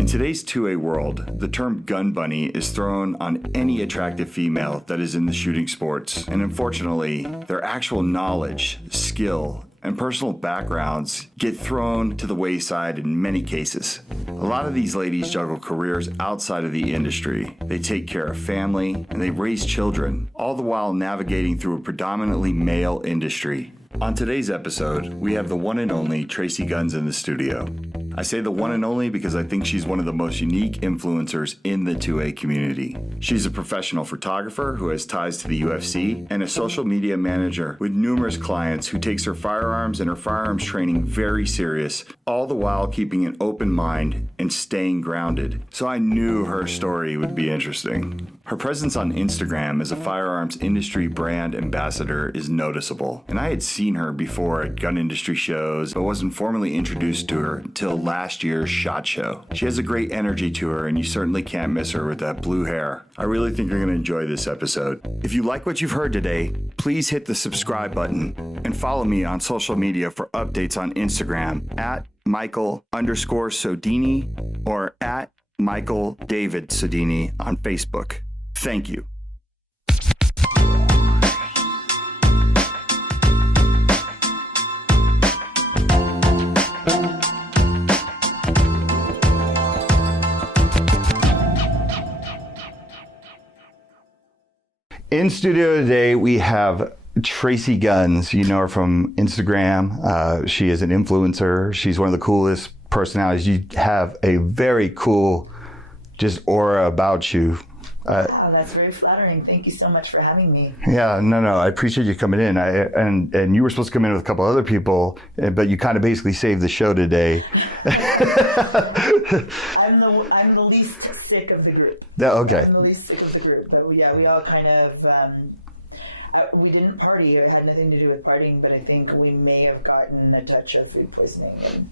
In today's 2A world, the term gun bunny is thrown on any attractive female that is in the shooting sports, and unfortunately, their actual knowledge, skill, and personal backgrounds get thrown to the wayside in many cases. A lot of these ladies juggle careers outside of the industry. They take care of family, and they raise children, all the while navigating through a predominantly male industry. On today's episode, we have the one and only Tracy Guns in the studio. I say the one and only because I think she's one of the most unique influencers in the 2A community. She's a professional photographer who has ties to the UFC and a social media manager with numerous clients who takes her firearms and her firearms training very serious, all the while keeping an open mind and staying grounded. So I knew her story would be interesting. Her presence on Instagram as a firearms industry brand ambassador is noticeable, and I had seen her before at gun industry shows, but wasn't formally introduced to her until last year's SHOT Show. She has a great energy to her, and you certainly can't miss her with that blue hair. I really think you're going to enjoy this episode. If you like what you've heard today, please hit the subscribe button and follow me on social media for updates on Instagram at Michael_Sodini or at Michael David Sodini on Facebook. Thank you. In studio today, we have Tracy Guns. You know her from Instagram. She is an influencer. She's one of the coolest personalities. You have a very cool just aura about you. Wow, that's very flattering. Thank you so much for having me. Yeah, no, I appreciate you coming in. And you were supposed to come in with a couple other people, but you kind of basically saved the show today. I'm the least sick of the group. Yeah, okay. I'm the least sick of the group, but yeah, we all kind of we didn't party. It had nothing to do with partying, but I think we may have gotten a touch of food poisoning and.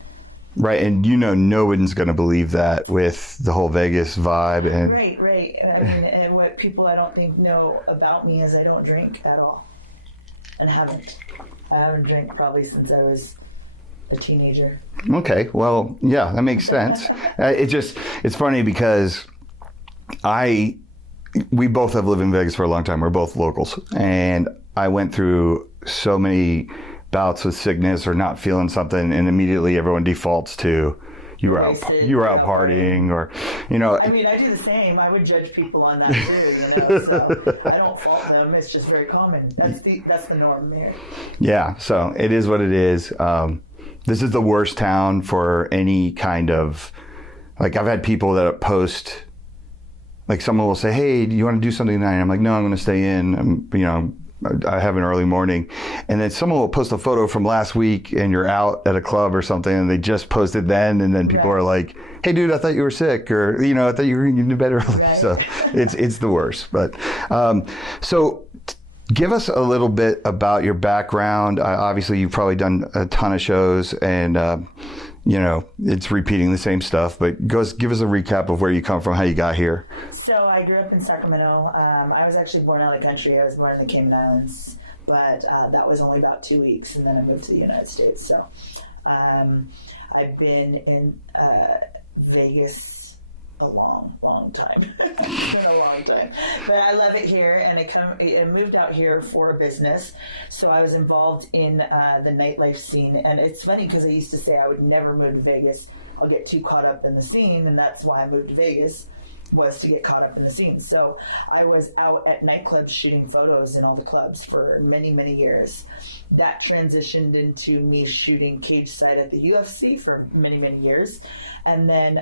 Right, and you know no one's going to believe that with the whole Vegas vibe. And Right. I mean, and what people I don't think know about me is I don't drink at all, and haven't. I haven't drank probably since I was a teenager. Okay, well, yeah, that makes sense. It's funny because we both have lived in Vegas for a long time. We're both locals, and I went through so many bouts with sickness or not feeling something, and immediately everyone defaults to you're wasted, you were out partying, or I mean, I do the same. I would judge people on that too, so I don't fault them. It's just very common. That's the norm here. Yeah, so it is what it is. This is the worst town for any kind of, like, I've had people that post, like, someone will say, hey, do you want to do something tonight? And I'm like, no, I'm going to stay in. I have an early morning, and then someone will post a photo from last week and you're out at a club or something and they just posted then, and then people are like, hey dude, I thought you were sick, or I thought you were getting better. Right. So it's the worst. But so give us a little bit about your background. Obviously you've probably done a ton of shows, and it's repeating the same stuff, but give us a recap of where you come from, how you got here. So I grew up in Sacramento. I was actually born out of the country. I was born in the Cayman Islands, but that was only about 2 weeks, and then I moved to the United States. So I've been in Vegas a long time. It's been a long time, but I love it here, and I moved out here for a business, so I was involved in the nightlife scene. And it's funny because I used to say I would never move to Vegas. I'll get too caught up in the scene, and that's why I moved to Vegas, was to get caught up in the scene. So I was out at nightclubs shooting photos in all the clubs for many years. That transitioned into me shooting cage side at the UFC for many years. And then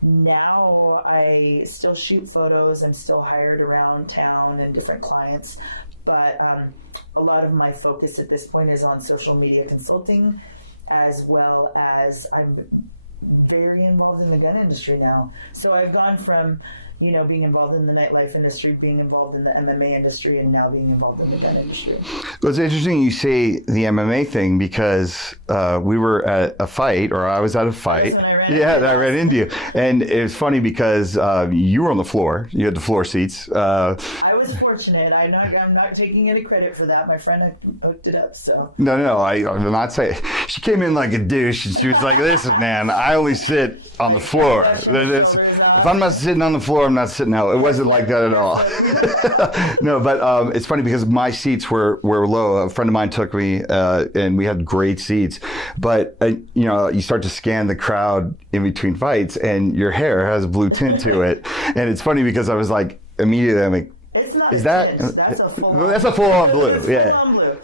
now I still shoot photos. I'm still hired around town and different clients. But a lot of my focus at this point is on social media consulting, as well as I'm very involved in the gun industry now. So I've gone from, being involved in the nightlife industry, being involved in the MMA industry, and now being involved in the gun industry. Well, it's interesting you say the MMA thing because we were at a fight, or I was at a fight. That's when I ran into you. Yeah, I ran into you. And it was funny because you were on the floor. You had the floor seats. I was fortunate. I'm not taking any credit for that. My friend hooked it up, so. No, I'm not saying. She came in like a douche, and she was like, listen, man, I only sit on the floor. Brushing the shoulders off. If I'm not sitting on the floor, I'm not sitting out. It wasn't like that at all. No, but it's funny because my seats were low. A friend of mine took me, and we had great seats. But you start to scan the crowd in between fights, and your hair has a blue tint to it. And it's funny because I was like, immediately, I'm like, it's not a tint. That's a full-on. That's a full-on blue. It's full-on blue.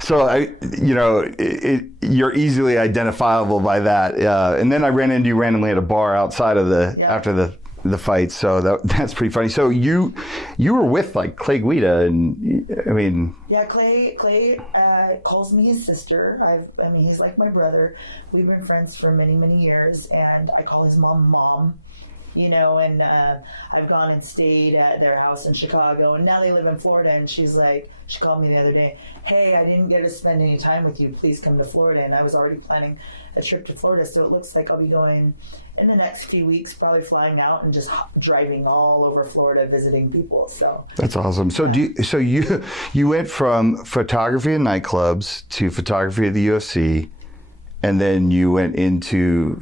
So you're easily identifiable by that. And then I ran into you randomly at a bar outside of after the fight. So that's pretty funny. So you were with like Clay Guida, and I mean. Yeah, Clay calls me his sister. He's like my brother. We've been friends for many, many years, and I call his mom. And I've gone and stayed at their house in Chicago, and now they live in Florida. And she called me the other day, hey, I didn't get to spend any time with you. Please come to Florida. And I was already planning a trip to Florida. So it looks like I'll be going in the next few weeks, probably flying out and just driving all over Florida, visiting people. So that's awesome. So yeah. You went from photography in nightclubs to photography at the UFC, and then you went into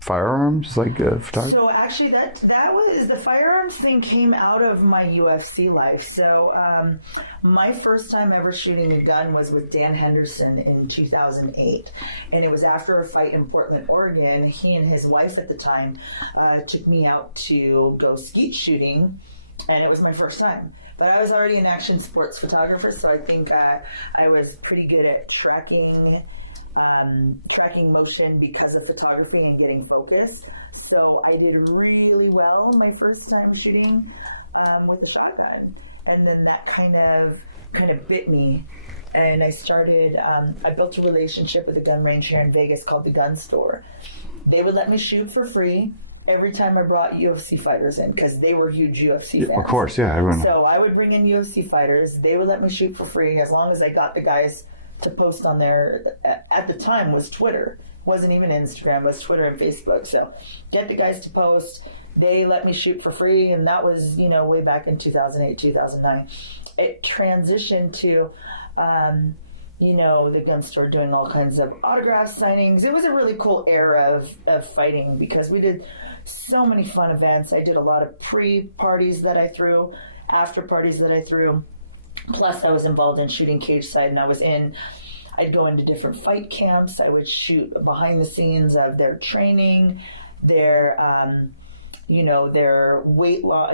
firearms, like photography? So actually that was, the firearms thing came out of my UFC life. So my first time ever shooting a gun was with Dan Henderson in 2008. And it was after a fight in Portland, Oregon. He and his wife at the time took me out to go skeet shooting. And it was my first time. But I was already an action sports photographer, so I think I was pretty good at tracking motion because of photography and getting focus. So I did really well my first time shooting with a shotgun. And then that kind of bit me. And I started, I built a relationship with a gun range here in Vegas called the Gun Store. They would let me shoot for free every time I brought UFC fighters in, because they were huge UFC fans. Of course, yeah. So I would bring in UFC fighters. They would let me shoot for free as long as I got the guys to post on there. At the time was Twitter. It wasn't even Instagram, it was Twitter and Facebook. So get the guys to post. They let me shoot for free, and that was, way back in 2008, 2009. It transitioned to, the Gun Store doing all kinds of autograph signings. It was a really cool era of fighting because we did so many fun events. I did a lot of pre-parties that I threw, after parties that I threw. Plus, I was involved in shooting cage side, and I'd go into different fight camps. I would shoot behind the scenes of their training, their weight loss,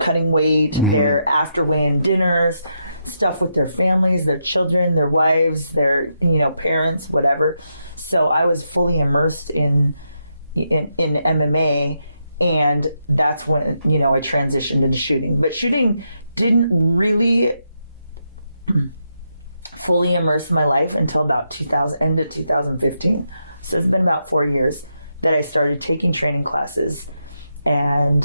cutting weight, mm-hmm. their after weigh-in dinners, stuff with their families, their children, their wives, their, parents, whatever. So I was fully immersed in MMA, and that's when, I transitioned into shooting. But shooting didn't really fully immerse my life until about end of 2015. So it's been about 4 years that I started taking training classes, and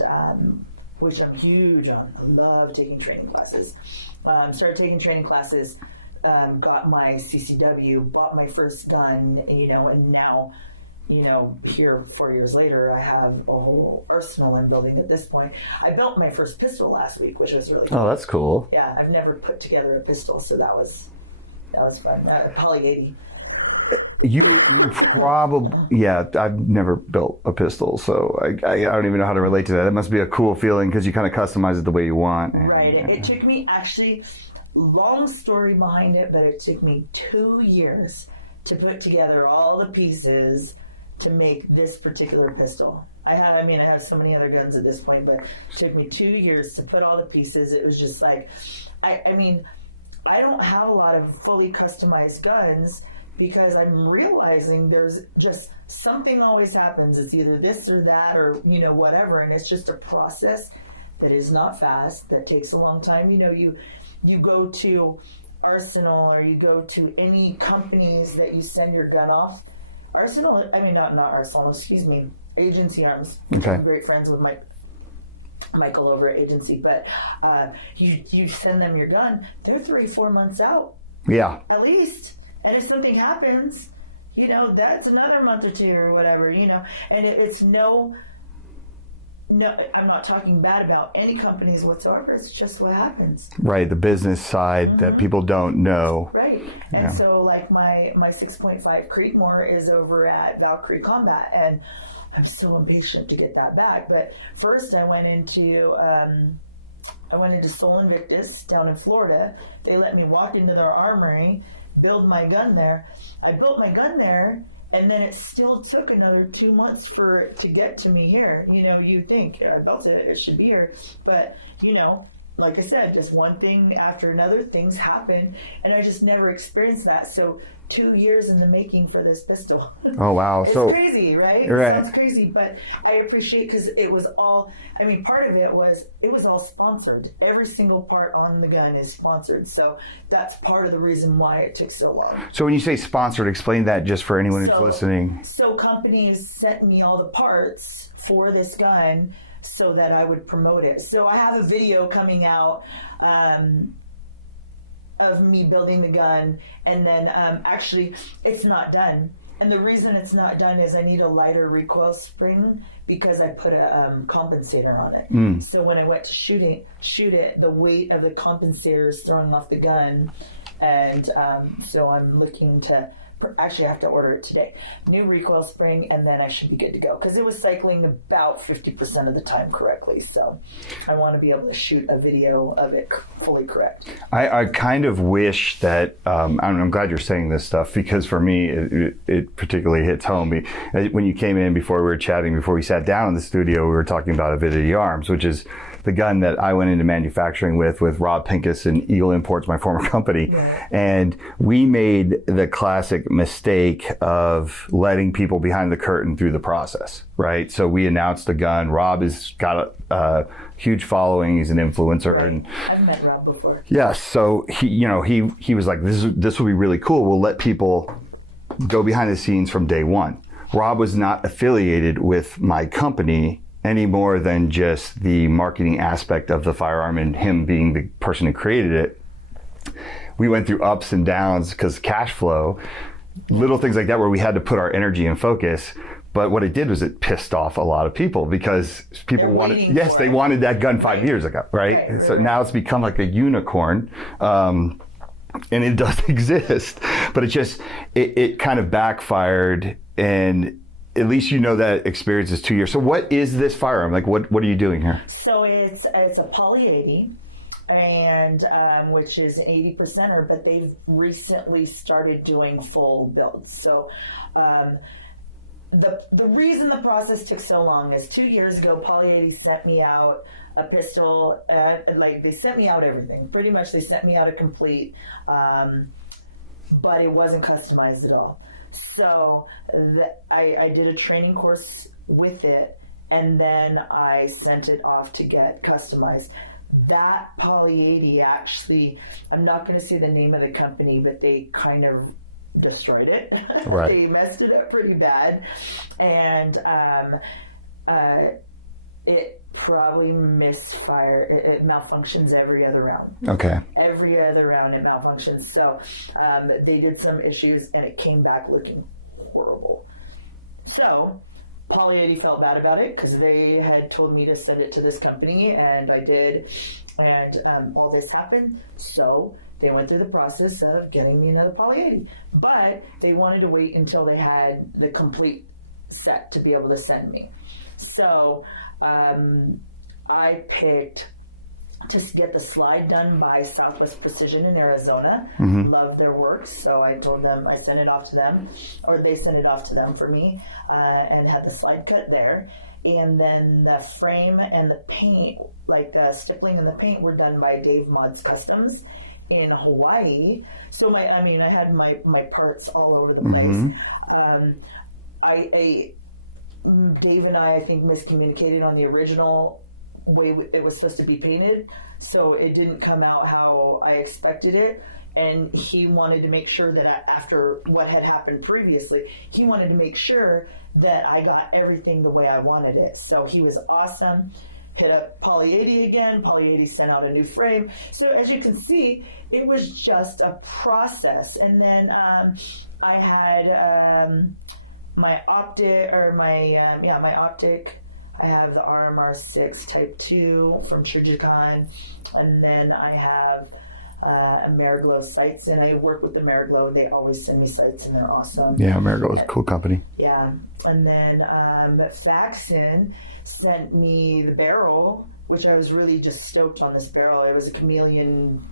which I'm huge on. I love taking training classes. Started taking training classes, got my CCW, bought my first gun, and now, here 4 years later, I have a whole arsenal I'm building at this point. I built my first pistol last week, which was really cool. Oh, that's cool. Yeah, I've never put together a pistol, so that was fun. Poly 80. You probably, yeah, I've never built a pistol, so I don't even know how to relate to that. It must be a cool feeling because you kind of customize it the way you want. Right. It took me, actually, long story behind it, but it took me 2 years to put together all the pieces to make this particular pistol. I have so many other guns at this point, but it took me 2 years to put all the pieces. It was just like, I don't have a lot of fully customized guns because I'm realizing there's just something always happens. It's either this or that or, whatever. And it's just a process that is not fast, that takes a long time. You go to Arsenal or you go to any companies that you send your gun off. Not Arsenal, excuse me, Agency Arms, which I'm great friends with Michael over at agency, but you send them your gun, they're 3-4 months out. Yeah. At least. And if something happens, that's another month or two or whatever, and it's no, I'm not talking bad about any companies whatsoever. It's just what happens. Right. The business side that people don't know. Right. And so like my 6.5 Creedmoor is over at Valkyrie Combat, and I'm so impatient to get that back. But first I went into Sol Invictus down in Florida. They let me walk into their armory, build my gun there. I built my gun there, and then it still took another 2 months for it to get to me here. You think I built it, it should be here. But, like I said, just one thing after another, things happen, and I just never experienced that. So 2 years in the making for this pistol. Oh, wow. It's crazy, right? Right. It sounds crazy, but I appreciate, because it was all, part of it was all sponsored. Every single part on the gun is sponsored. So that's part of the reason why it took so long. So when you say sponsored, explain that just for anyone who's listening. So companies sent me all the parts for this gun so that I would promote it. So I have a video coming out of me building the gun, and then actually it's not done. And the reason it's not done is I need a lighter recoil spring, because I put a compensator on it. So when I went to shoot it, the weight of the compensator is throwing off the gun. And so I'm looking to, actually I have to order it today. New recoil spring, and then I should be good to go, because it was cycling about 50% of the time correctly. So I want to be able to shoot a video of it fully correct. I kind of wish that, I'm glad you're saying this stuff, because for me, it particularly hits home. When you came in, before we were chatting, before we sat down in the studio, we were talking about Avidity Arms, which is the gun that I went into manufacturing with Rob Pincus and Eagle Imports, my former company. Right. And we made the classic mistake of letting people behind the curtain through the process, right? So we announced the gun. Rob has got a huge following. He's an influencer. Right. And I've met Rob before. yes. So he was like, this will be really cool. We'll let people go behind the scenes from day one. Rob was not affiliated with my company any more than just the marketing aspect of the firearm and him being the person who created it. We went through ups and downs because cash flow, little things like that, where we had to put our energy and focus. But what it did was it pissed off a lot of people, because people They're waiting for they it. wanted that gun 5 Right. years ago, right? Right, So right. now it's become like a unicorn. And it does exist, but it kind of backfired, and at least that experience is 2 years. So what is this firearm? Like, what are you doing here? So it's a Poly 80, and which is an 80%er, but they've recently started doing full builds. So the reason the process took so long is 2 years ago, Poly 80 sent me out a pistol. They sent me out everything. Pretty much they sent me out a complete, but it wasn't customized at all. So I did a training course with it, and then I sent it off to get customized. That Poly 80 actually, I'm not going to say the name of the company, but they kind of destroyed it. Right. They messed it up pretty bad. And it probably misfired. It malfunctions every other round. Okay. Every other round it malfunctions. So they did some issues, and it came back looking horrible. So Poly 80 felt bad about it, because they had told me to send it to this company, and I did. And all this happened. So they went through the process of getting me another Poly 80. But they wanted to wait until they had the complete set to be able to send me. So I picked to get the slide done by Southwest Precision in Arizona. Love their work. So I told them, I sent it off to them, or they sent it off to them for me, and had the slide cut there. And then the frame and the paint, like the stippling and the paint, were done by Dave Mods Customs in Hawaii. So I had my parts all over the place. Dave and I think, miscommunicated on the original way it was supposed to be painted. So it didn't come out how I expected it. And he wanted to make sure that after what had happened previously, he wanted to make sure that I got everything the way I wanted it. So he was awesome. hit up Poly 80 again. Poly 80 sent out a new frame. So as you can see, it was just a process. And then I had my optic, my optic. I have the RMR6 Type 2 from Trigicon. And then I have Ameriglow sights, and I work with the Ameriglow. They always send me sights, and they're awesome. Yeah, Ameriglow is a cool company. Yeah. And then Faxon sent me the barrel, which I was really just stoked on this barrel. It was a chameleon,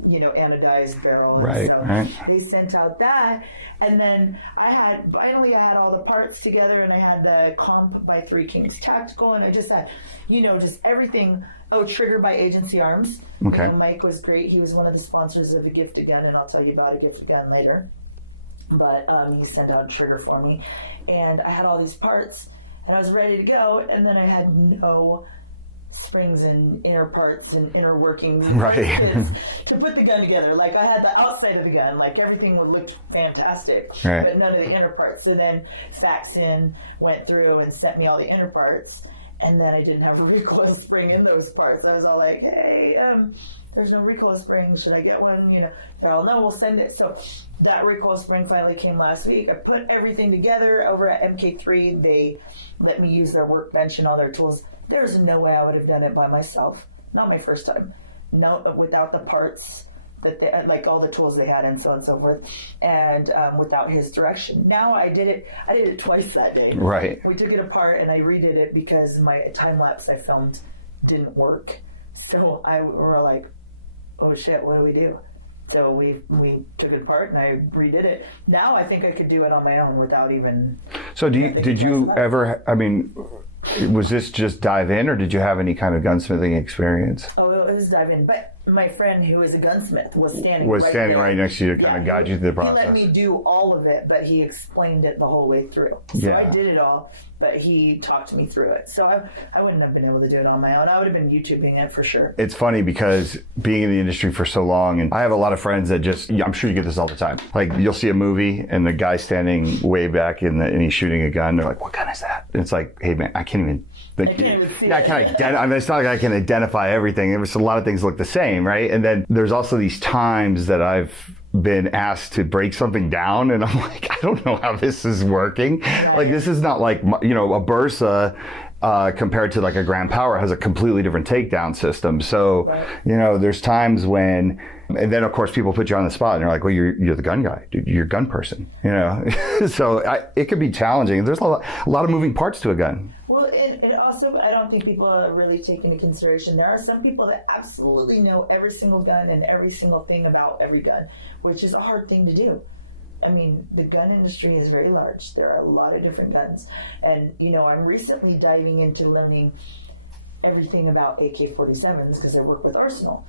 anodized barrel. And they sent out that. And then I had all the parts together, and I had the Comp by Three Kings Tactical, and I just had, just everything. Oh, Trigger by Agency Arms. Okay. Mike was great. He was one of the sponsors of A Gift Gun, and I'll tell you about A Gift Gun later. But he sent out a trigger for me, and I had all these parts, and I was ready to go, and then I had no springs and inner parts and inner workings, the parts kits to put the gun together. Like, I had the outside of the gun, like everything looked fantastic, but none of the inner parts. So then Faxon went through and sent me all the inner parts. And then I didn't have a recoil spring in those parts. I was all like, hey, there's no recoil spring. Should I get one? They're all, no, we'll send it. So that recoil spring finally came last week. I put everything together over at MK3. They let me use their workbench and all their tools. There's no way I would have done it by myself. Not my first time. No, without the parts that they, like all the tools they had and so on and so forth, and without his direction. Now I did it twice that day. Right. We took it apart and I redid it because my time lapse I filmed didn't work. So we're like, oh shit, what do we do? So we took it apart and I redid it. Now I think I could do it on my own without even. So did you ever? I mean, was this just dive in, or did you have any kind of gunsmithing experience? Oh, it was dive in, but my friend who is a gunsmith was standing right there. Right next to you to kind of guide you through the process. He let me do all of it, but he explained it the whole way through. So I did it all, but he talked me through it. So I wouldn't have been able to do it on my own. I would have been YouTubing it for sure. It's funny because being in the industry for so long, and I have a lot of friends that I'm sure you get this all the time. Like, you'll see a movie and the guy's standing way back and he's shooting a gun. They're like, what gun is that? And it's like, hey man, I can't even see it. I mean, it's not like I can identify everything. There's a lot of things look the same, right? And then there's also these times that I've been asked to break something down, and I'm like, I don't know how this is working. Right. Like, this is not like, a Bursa compared to like a Grand Power has a completely different takedown system. So, there's times when, and then of course people put you on the spot and they're like, well, you're the gun guy, dude, you're a gun person, So it could be challenging. There's a lot of moving parts to a gun. Well, and also, I don't think people really take into consideration, there are some people that absolutely know every single gun and every single thing about every gun, which is a hard thing to do. I mean, the gun industry is very large. There are a lot of different guns. And, I'm recently diving into learning everything about AK-47s because I work with Arsenal.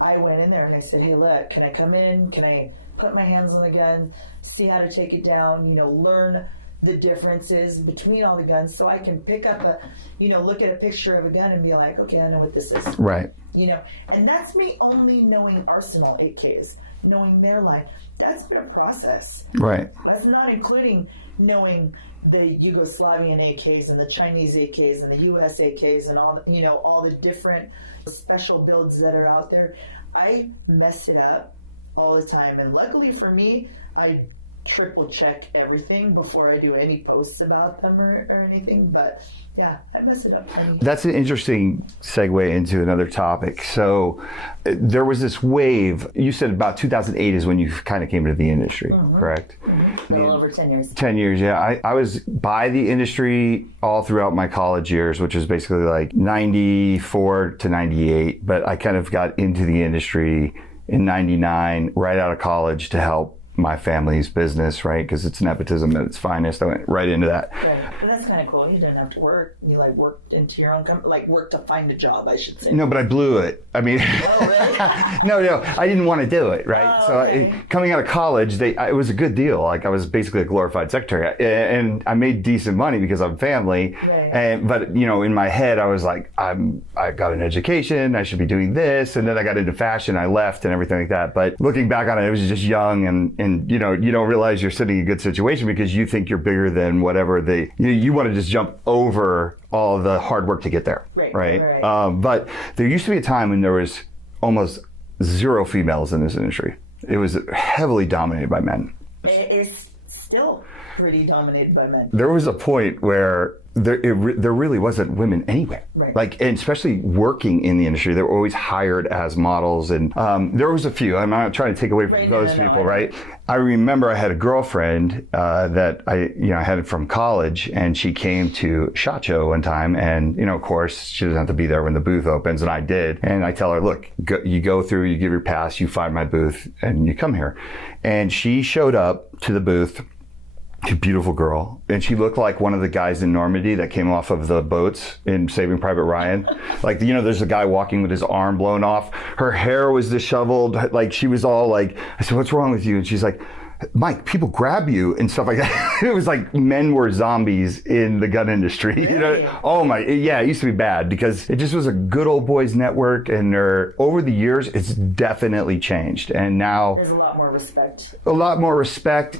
I went in there and I said, hey, look, can I come in? Can I put my hands on the gun, see how to take it down, learn the differences between all the guns so I can pick up look at a picture of a gun and be like, okay, I know what this is. Right. And that's me only knowing Arsenal AKs, knowing their line. That's been a process. Right. That's not including knowing the Yugoslavian AKs and the Chinese AKs and the US AKs and all the different special builds that are out there. I mess it up all the time. And luckily for me, I triple check everything before I do any posts about them or anything. But yeah, I mess it up plenty. That's an interesting segue into another topic. So there was this wave, you said about 2008 is when you kind of came into the industry, correct? Mm-hmm. Little over 10 years. 10 years, yeah. I was by the industry all throughout my college years, which was basically like 94 to 98. But I kind of got into the industry in 99, right out of college to help my family's business, right? Because it's nepotism at its finest. I went right into that. Right. But that's kind of cool. You didn't have to work. You worked into your own company, worked to find a job, I should say. No, but I blew it. I mean. Oh, really? No, I didn't want to do it, right? Oh, okay. Coming out of college, it was a good deal. Like, I was basically a glorified secretary, and I made decent money because I'm family. Right. But in my head, I was like, I got an education. I should be doing this, and then I got into fashion. I left and everything like that. But looking back on it, I was just young and and you don't realize you're sitting in a good situation because you think you're bigger than whatever you want to just jump over all of the hard work to get there. Right. But there used to be a time when there was almost zero females in this industry. It was heavily dominated by men. It is still pretty dominated by men. There was a point where there really wasn't women anyway. Right. Like, and especially working in the industry, they were always hired as models. And there was a few. I'm not trying to take away from those people, right? I remember I had a girlfriend that I had from college, and she came to SHOT Show one time, and of course she doesn't have to be there when the booth opens, and I did. And I tell her, look, you go through, you give your pass, you find my booth, and you come here. And she showed up to the booth. A beautiful girl, and she looked like one of the guys in Normandy that came off of the boats in Saving Private Ryan. Like, there's a guy walking with his arm blown off. Her hair was disheveled. Like, she was all like, I said, what's wrong with you? And she's like, Mike, people grab you and stuff like that. It was like men were zombies in the gun industry. Really? Oh my, yeah, it used to be bad because it just was a good old boys network, and over the years, it's definitely changed. And now there's a lot more respect.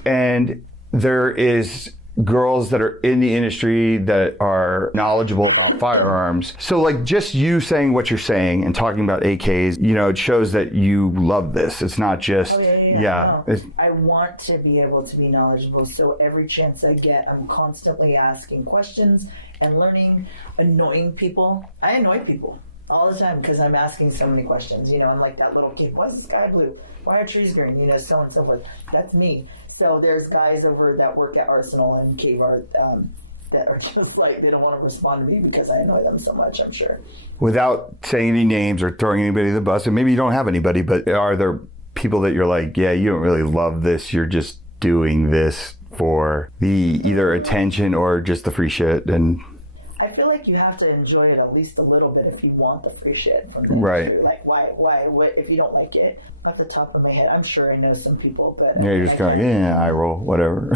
And there is girls that are in the industry that are knowledgeable about firearms. So like just you saying what you're saying and talking about AKs, it shows that you love this. It's not just... Oh, yeah. No. I want to be able to be knowledgeable. So every chance I get, I'm constantly asking questions and learning, annoying people. I annoy people all the time because I'm asking so many questions. I'm like that little kid. Why is the sky blue? Why are trees green? So on and so forth. That's me. So there's guys over that work at Arsenal and Cave Art that are just like, they don't want to respond to me because I annoy them so much, I'm sure. Without saying any names or throwing anybody to the bus, and maybe you don't have anybody, but are there people that you're like, yeah, you don't really love this, you're just doing this for the either attention or just the free shit? And I feel like you have to enjoy it at least a little bit if you want the free shit from the industry. Right. Like, why, what, if you don't like it? Off the top of my head, I'm sure I know some people, but I can't. I roll, whatever.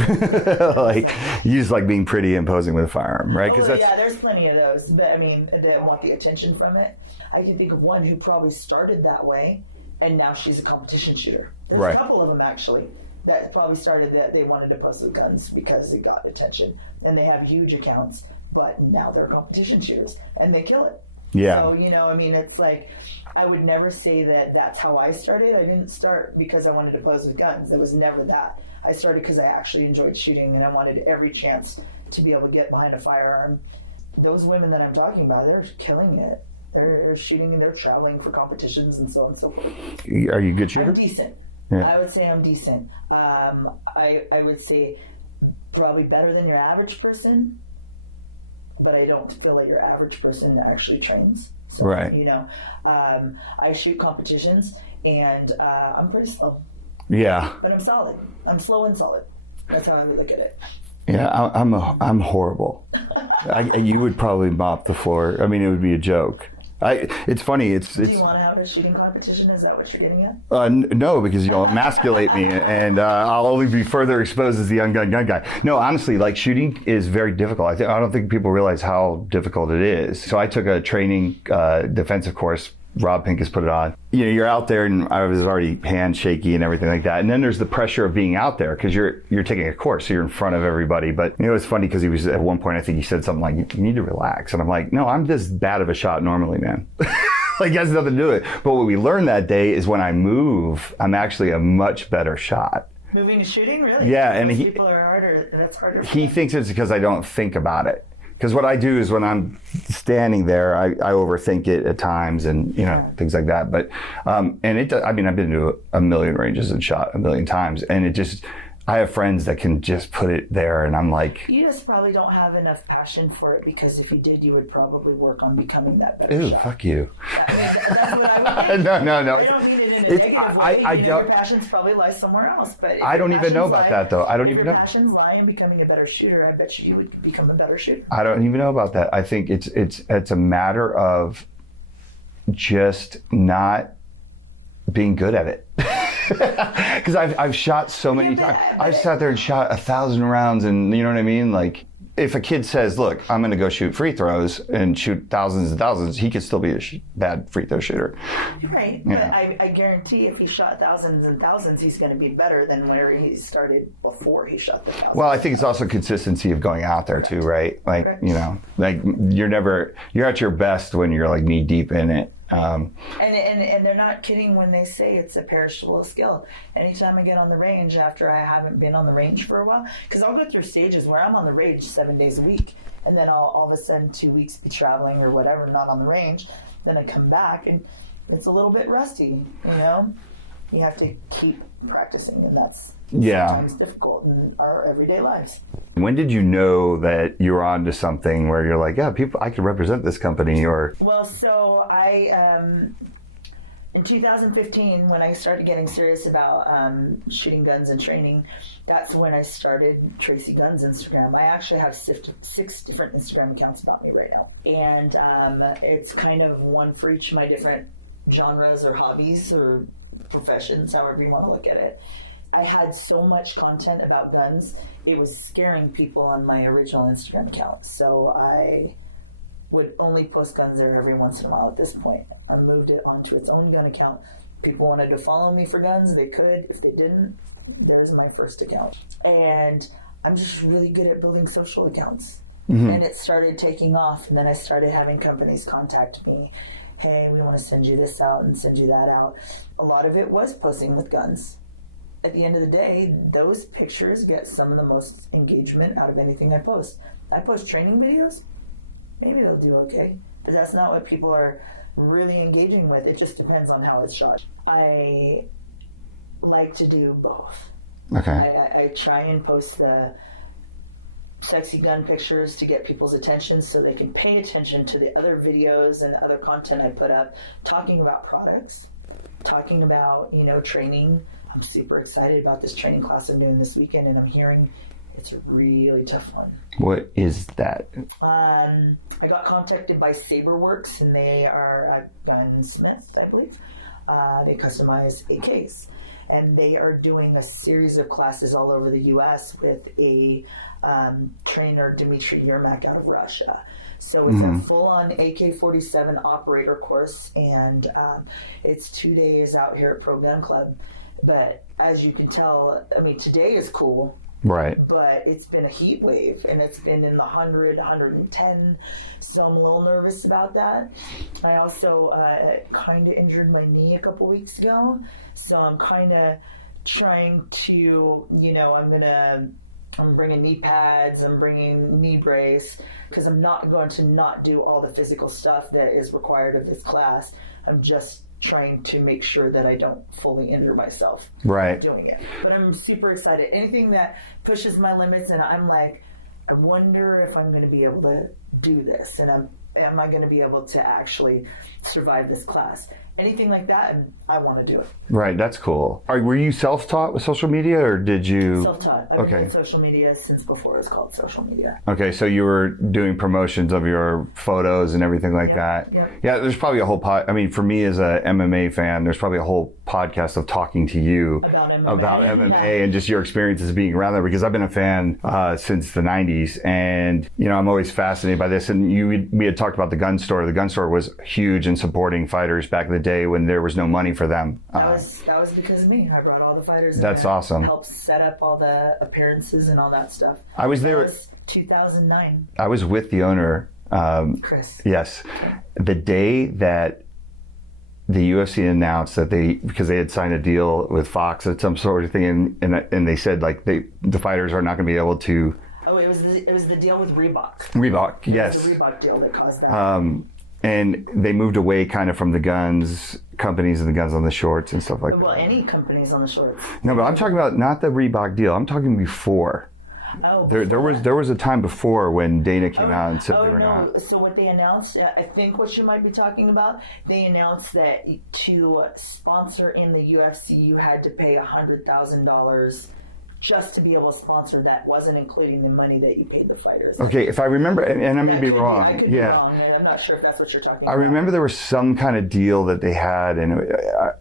You just like being pretty and posing with a firearm, right? Oh, yeah, there's plenty of those, but that want the attention from it. I can think of one who probably started that way, and now she's a competition shooter. There's a couple of them, actually, that probably started that they wanted to post with guns because it got attention, and they have huge accounts. But now they're competition shooters and they kill it. Yeah. So, it's like, I would never say that that's how I started. I didn't start because I wanted to pose with guns. It was never that. I started because I actually enjoyed shooting and I wanted every chance to be able to get behind a firearm. Those women that I'm talking about, they're killing it. They're shooting and they're traveling for competitions and so on and so forth. Are you a good shooter? I'm decent. Yeah. I would say I'm decent. I would say probably better than your average person. But I don't feel like your average person actually trains. So, I shoot competitions and I'm pretty slow. Yeah. But I'm solid. I'm slow and solid. That's how I would look at it. Yeah, I'm horrible. You would probably mop the floor. I mean, it would be a joke. It's funny. Do you want to have a shooting competition? Is that what you're getting at? No, because you'll emasculate me, and I'll only be further exposed as the ungunned gun guy. No, honestly, like shooting is very difficult. I don't think people realize how difficult it is. So I took a training defensive course. Rob Pincus put it on. You're out there, and I was already hand shaky and everything like that. And then there's the pressure of being out there because you're taking a course, so you're in front of everybody. But it's funny because he was at one point, I think he said something like, "You need to relax," and I'm like, "No, I'm this bad of a shot normally, man." Like, it has nothing to do with it. But what we learned that day is when I move, I'm actually a much better shot. Moving and shooting, really? Yeah, and most people are harder. That's harder for them. He thinks it's because I don't think about it. Because what I do is when I'm standing there, I overthink it at times and, things like that. But, and I've been to a million ranges and shot a million times. And I have friends that can just put it there and I'm like... You just probably don't have enough passion for it because if you did, you would probably work on becoming that better shot. Fuck you. I mean, that's what I would think. No. I don't mean it in a negative way. Your passions probably lie somewhere else. But if I don't even know about that, though. If your passions lie in becoming a better shooter, I bet you would become a better shooter. I don't even know about that. I think it's a matter of just not being good at it. Because I've shot so many times. I've sat there and shot 1,000 rounds, and you know what I mean? Like, if a kid says, look, I'm going to go shoot free throws and shoot thousands and thousands, he could still be a bad free throw shooter. Right. Yeah. But I guarantee if he shot thousands and thousands, he's going to be better than where he started before he shot the thousands. Well, I think it's also consistency of going out there too, right? Like, you know, like you're at your best when you're like knee deep in it. Right. And they're not kidding when they say it's a perishable skill. Anytime I get on the range after I haven't been on the range for a while, because I'll go through stages where I'm on the range 7 days a week, and then I'll all of a sudden 2 weeks be traveling or whatever, not on the range. Then I come back and it's a little bit rusty, you know? You have to keep practicing, and that's sometimes difficult in our everyday lives. When did you know that you were onto something where you're like, yeah, I could represent this company? Or well, so I in 2015, when I started getting serious about shooting guns and training, that's when I started Tracy Guns Instagram. I actually have 6 different Instagram accounts about me right now, and it's kind of one for each of my different genres or hobbies or professions, however you want to look at it. I had so much content about guns, it was scaring people on my original Instagram account. So I would only post guns there every once in a while at this point. I moved it onto its own gun account. People wanted to follow me for guns, they could. If they didn't, there's my first account. And I'm just really good at building social accounts. Mm-hmm. And it started taking off. And then I started having companies contact me. Hey, we want to send you this out and send you that out. A lot of it was posting with guns. At the end of the day, those pictures get some of the most engagement out of anything I post. I post training videos, maybe they'll do okay, but that's not what people are really engaging with. It just depends on how it's shot. I like to do both. Okay. I try and post the sexy gun pictures to get people's attention so they can pay attention to the other videos and other content I put up, talking about products, talking about, you know, training. I'm super excited about this training class I'm doing this weekend, and I'm hearing it's a really tough one. What is that? I got contacted by SaberWorks, and they are a gunsmith, I believe. They customize AKs, and they are doing a series of classes all over the U.S. with a trainer, Dmitry Yermak, out of Russia. So it's a full-on AK-47 operator course, and it's 2 days out here at Pro Gun Club. But as you can tell, I mean, today is cool. Right. But it's been a heat wave, and it's been in the 100, 110. So I'm a little nervous about that. I also kind of injured my knee a couple weeks ago. So I'm kind of trying to, you know, I'm bringing knee pads, I'm bringing knee brace, because I'm not going to not do all the physical stuff that is required of this class. I'm just trying to make sure that I don't fully injure myself doing it. But I'm super excited. Anything that pushes my limits, and I'm like, I wonder if I'm going to be able to do this, and am I going to be able to actually survive this class? Anything like that, and I want to do it. Right, that's cool. Were you self-taught with social media, or did you? Self-taught. I've been doing social media since before it was called social media. Okay, so you were doing promotions of your photos and everything like that? Yep. Yeah, there's probably a whole I mean, for me as a MMA fan, there's probably a whole podcast of talking to you about MMA, and just your experiences being around there, because I've been a fan since the 90s, and you know, I'm always fascinated by this. And we had talked about the gun store. The gun store was huge in supporting fighters back in the day when there was no money for them. That was because of me. I brought all the fighters in. That's awesome. Helped set up all the appearances and all that stuff. I was there. That was 2009. I was with the owner, Chris. Yes. Okay. The day that the UFC announced that because they had signed a deal with Fox at some sort of thing, and they said like the fighters are not going to be able to. Oh, it was the deal with Reebok. Reebok. It was the Reebok deal that caused that. And they moved away kind of from the guns companies and the guns on the shorts and stuff like that. Well, any companies on the shorts. No, but I'm talking about not the Reebok deal. I'm talking before. Oh, before there was a time before when Dana came out and said. Oh no! So what they announced, I think what you might be talking about, they announced that to sponsor in the UFC, you had to pay $100,000 just to be able to sponsor that wasn't including the money that you paid the fighters. Okay, if I remember, and I may be wrong. I could be wrong. I'm not sure if that's what you're talking about. I remember there was some kind of deal that they had, and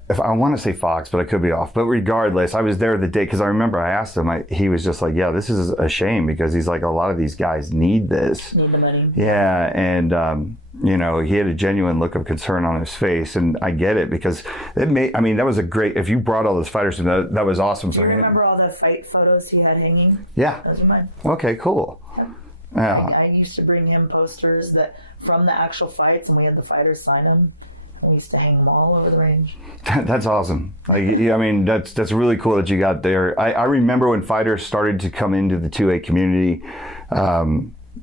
if I want to say Fox, but I could be off. But regardless, I was there the day, because I remember I asked him, he was just like, yeah, this is a shame, because he's like, a lot of these guys need this. Need the money. Yeah, and you know, he had a genuine look of concern on his face, and I get it, because that was a great, if you brought all those fighters in, that was awesome. Do you remember all the fight photos he had hanging? Yeah. Those are mine. Okay, cool. Yep. Yeah. I used to bring him posters from the actual fights, and we had the fighters sign them, and we used to hang them all over the range. That's awesome. Like, I mean, that's really cool that you got there. I remember when fighters started to come into the 2A community,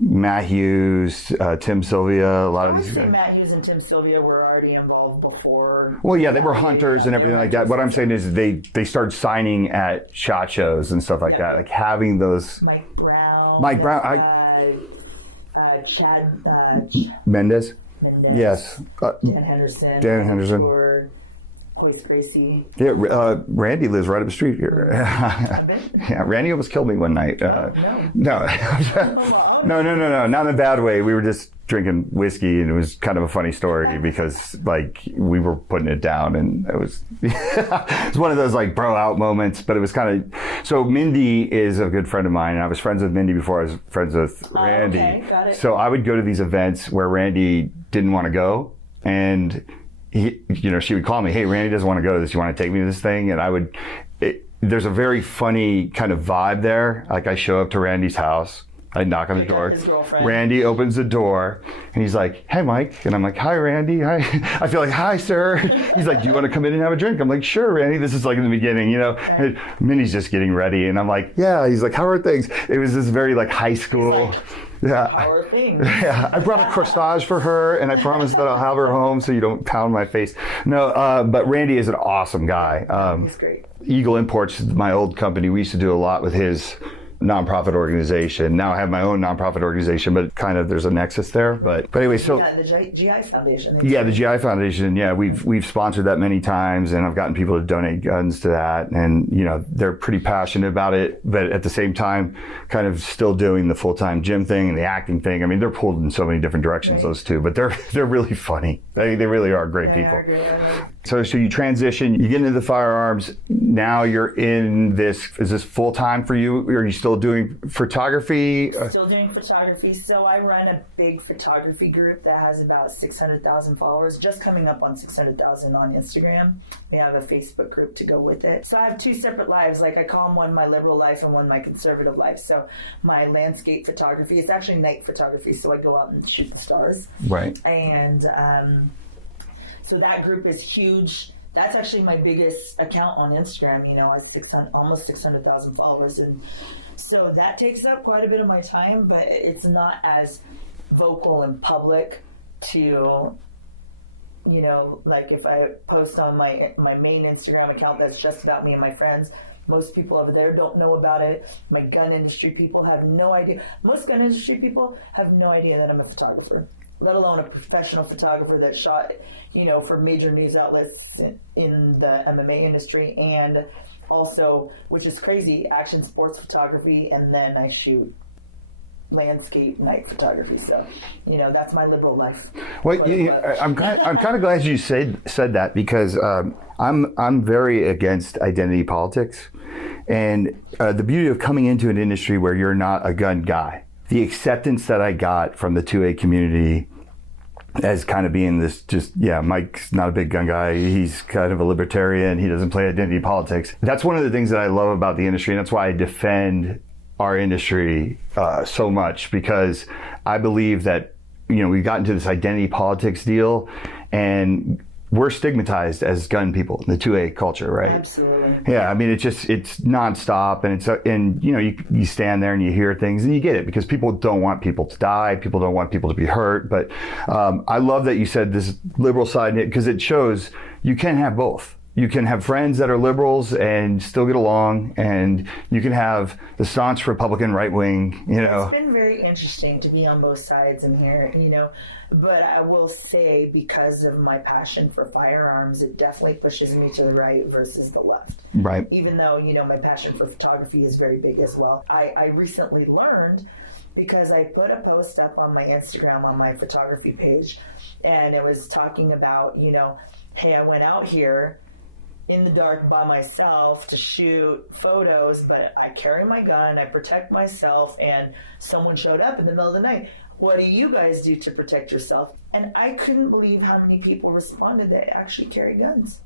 Matt Hughes, Tim Sylvia. I would say Matt Hughes and Tim Sylvia were already involved before. Well, yeah, they were hunters and everything like that. What I'm saying is they started signing at SHOT shows and stuff like that. Yep. Like having those. Mike Brown. Chad. Mendes. Yes. Dan Henderson. Tour, Hoist Gracie. Yeah, Randy lives right up the street here. A bit? Yeah, Randy almost killed me one night. No. No. No. No, not in a bad way. We were just drinking whiskey, and it was kind of a funny story because like we were putting it down, and it was it's one of those like bro out moments, but it was kind of. So Mindy is a good friend of mine, and I was friends with Mindy before I was friends with Randy. Okay, got it. So I would go to these events where Randy didn't want to go, and she would call me, hey, Randy doesn't want to go to this. You want to take me to this thing? And there's a very funny kind of vibe there. Like I show up to Randy's house. I knock on the door. Pick up his girlfriend. Randy opens the door, and he's like, hey, Mike. And I'm like, hi, Randy. Hi. I feel like, hi, sir. He's like, do you want to come in and have a drink? I'm like, sure, Randy. This is like in the beginning, Right. Minnie's just getting ready. And I'm like, yeah. He's like, how are things? It was this very like high school. He's like, how are things? Yeah, I brought a corsage for her, and I promised that I'll have her home so you don't pound my face. No, but Randy is an awesome guy. Yeah, he's great. Eagle Imports, my old company, we used to do a lot with his nonprofit organization. Now I have my own nonprofit organization, but kind of there's a nexus there. Right. But anyway, the GI Foundation. The GI Foundation. Yeah, we've sponsored that many times, and I've gotten people to donate guns to that, and they're pretty passionate about it. But at the same time, kind of still doing the full-time gym thing and the acting thing. I mean, they're pulled in so many different directions, right. Those two. But they're really funny. They really are great people. They are great. I love. So you transition, you get into the firearms. Now you're in this. Is this full-time for you? Or are you still doing photography? Still doing photography. So I run a big photography group that has about 600,000 followers, just coming up on 600,000 on Instagram. We have a Facebook group to go with it. So I have two separate lives. Like I call them one my liberal life and one my conservative life. So my landscape photography, it's actually night photography. So I go out and shoot the stars. Right. And so that group is huge. That's actually my biggest account on Instagram. I have almost 600,000 followers, and so that takes up quite a bit of my time. But it's not as vocal and public to, like if I post on my main Instagram account that's just about me and my friends. Most people over there don't know about it. My gun industry people have no idea. Most gun industry people have no idea that I'm a photographer, let alone a professional photographer that shot, for major news outlets in the MMA industry, and also, which is crazy, action sports photography, and then I shoot landscape night photography. So, that's my liberal life. Well, I'm kind of glad you said that, because I'm very against identity politics, and the beauty of coming into an industry where you're not a gun guy. The acceptance that I got from the 2A community as kind of being this Mike's not a big gun guy. He's kind of a libertarian. He doesn't play identity politics. That's one of the things that I love about the industry, and that's why I defend our industry so much, because I believe that, we've gotten to this identity politics deal, and we're stigmatized as gun people in the 2A culture, right? Absolutely. Yeah, I mean, it's nonstop, and you stand there and you hear things and you get it, because people don't want people to die, people don't want people to be hurt. But I love that you said this liberal side, because it shows you can have both. you can have friends that are liberals and still get along, and you can have the staunch Republican right wing, It's been very interesting to be on both sides in here, but I will say, because of my passion for firearms, it definitely pushes me to the right versus the left. Right. Even though, my passion for photography is very big as well. I recently learned, because I put a post up on my Instagram on my photography page, and it was talking about, hey, I went out here in the dark by myself to shoot photos, but I carry my gun, I protect myself, and someone showed up in the middle of the night. What do you guys do to protect yourself? And I couldn't believe how many people responded that actually carry guns.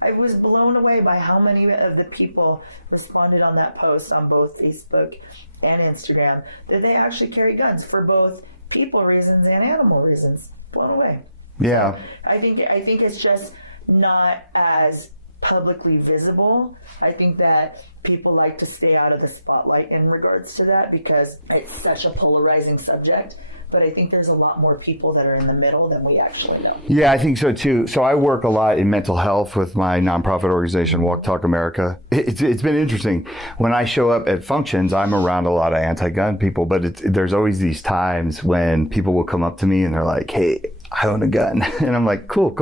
I was blown away by how many of the people responded on that post on both Facebook and Instagram that they actually carry guns for both people reasons and animal reasons. Blown away. Yeah. So I think it's just not as publicly visible. I think that people like to stay out of the spotlight in regards to that because it's such a polarizing subject. But I think there's a lot more people that are in the middle than we actually know. Yeah, I think so too. So I work a lot in mental health with my nonprofit organization, Walk Talk America. It's been interesting. When I show up at functions, I'm around a lot of anti-gun people, but there's always these times when people will come up to me and they're like, hey, I own a gun. And I'm like, cool.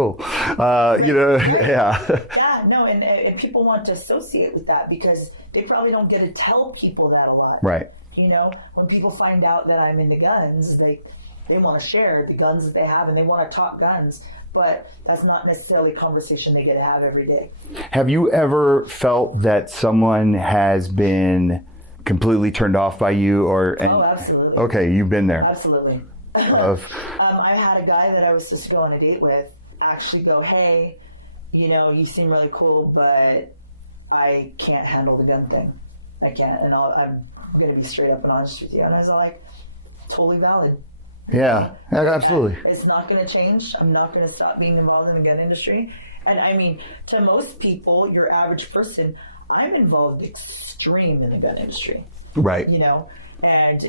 Right. Yeah. Yeah, no, and people want to associate with that because they probably don't get to tell people that a lot. Right. When people find out that I'm into guns, they want to share the guns that they have and they want to talk guns, but that's not necessarily a conversation they get to have every day. Have you ever felt that someone has been completely turned off by you Oh, absolutely. Okay, you've been there. Absolutely. I had a guy that I was supposed to go on a date with actually go, hey, you seem really cool, but I can't handle the gun thing. I can't, and I'm going to be straight up and honest with you. And I was like, totally valid. Yeah, absolutely. It's not going to change. I'm not going to stop being involved in the gun industry. And I mean, to most people, your average person, I'm involved extreme in the gun industry. Right. And,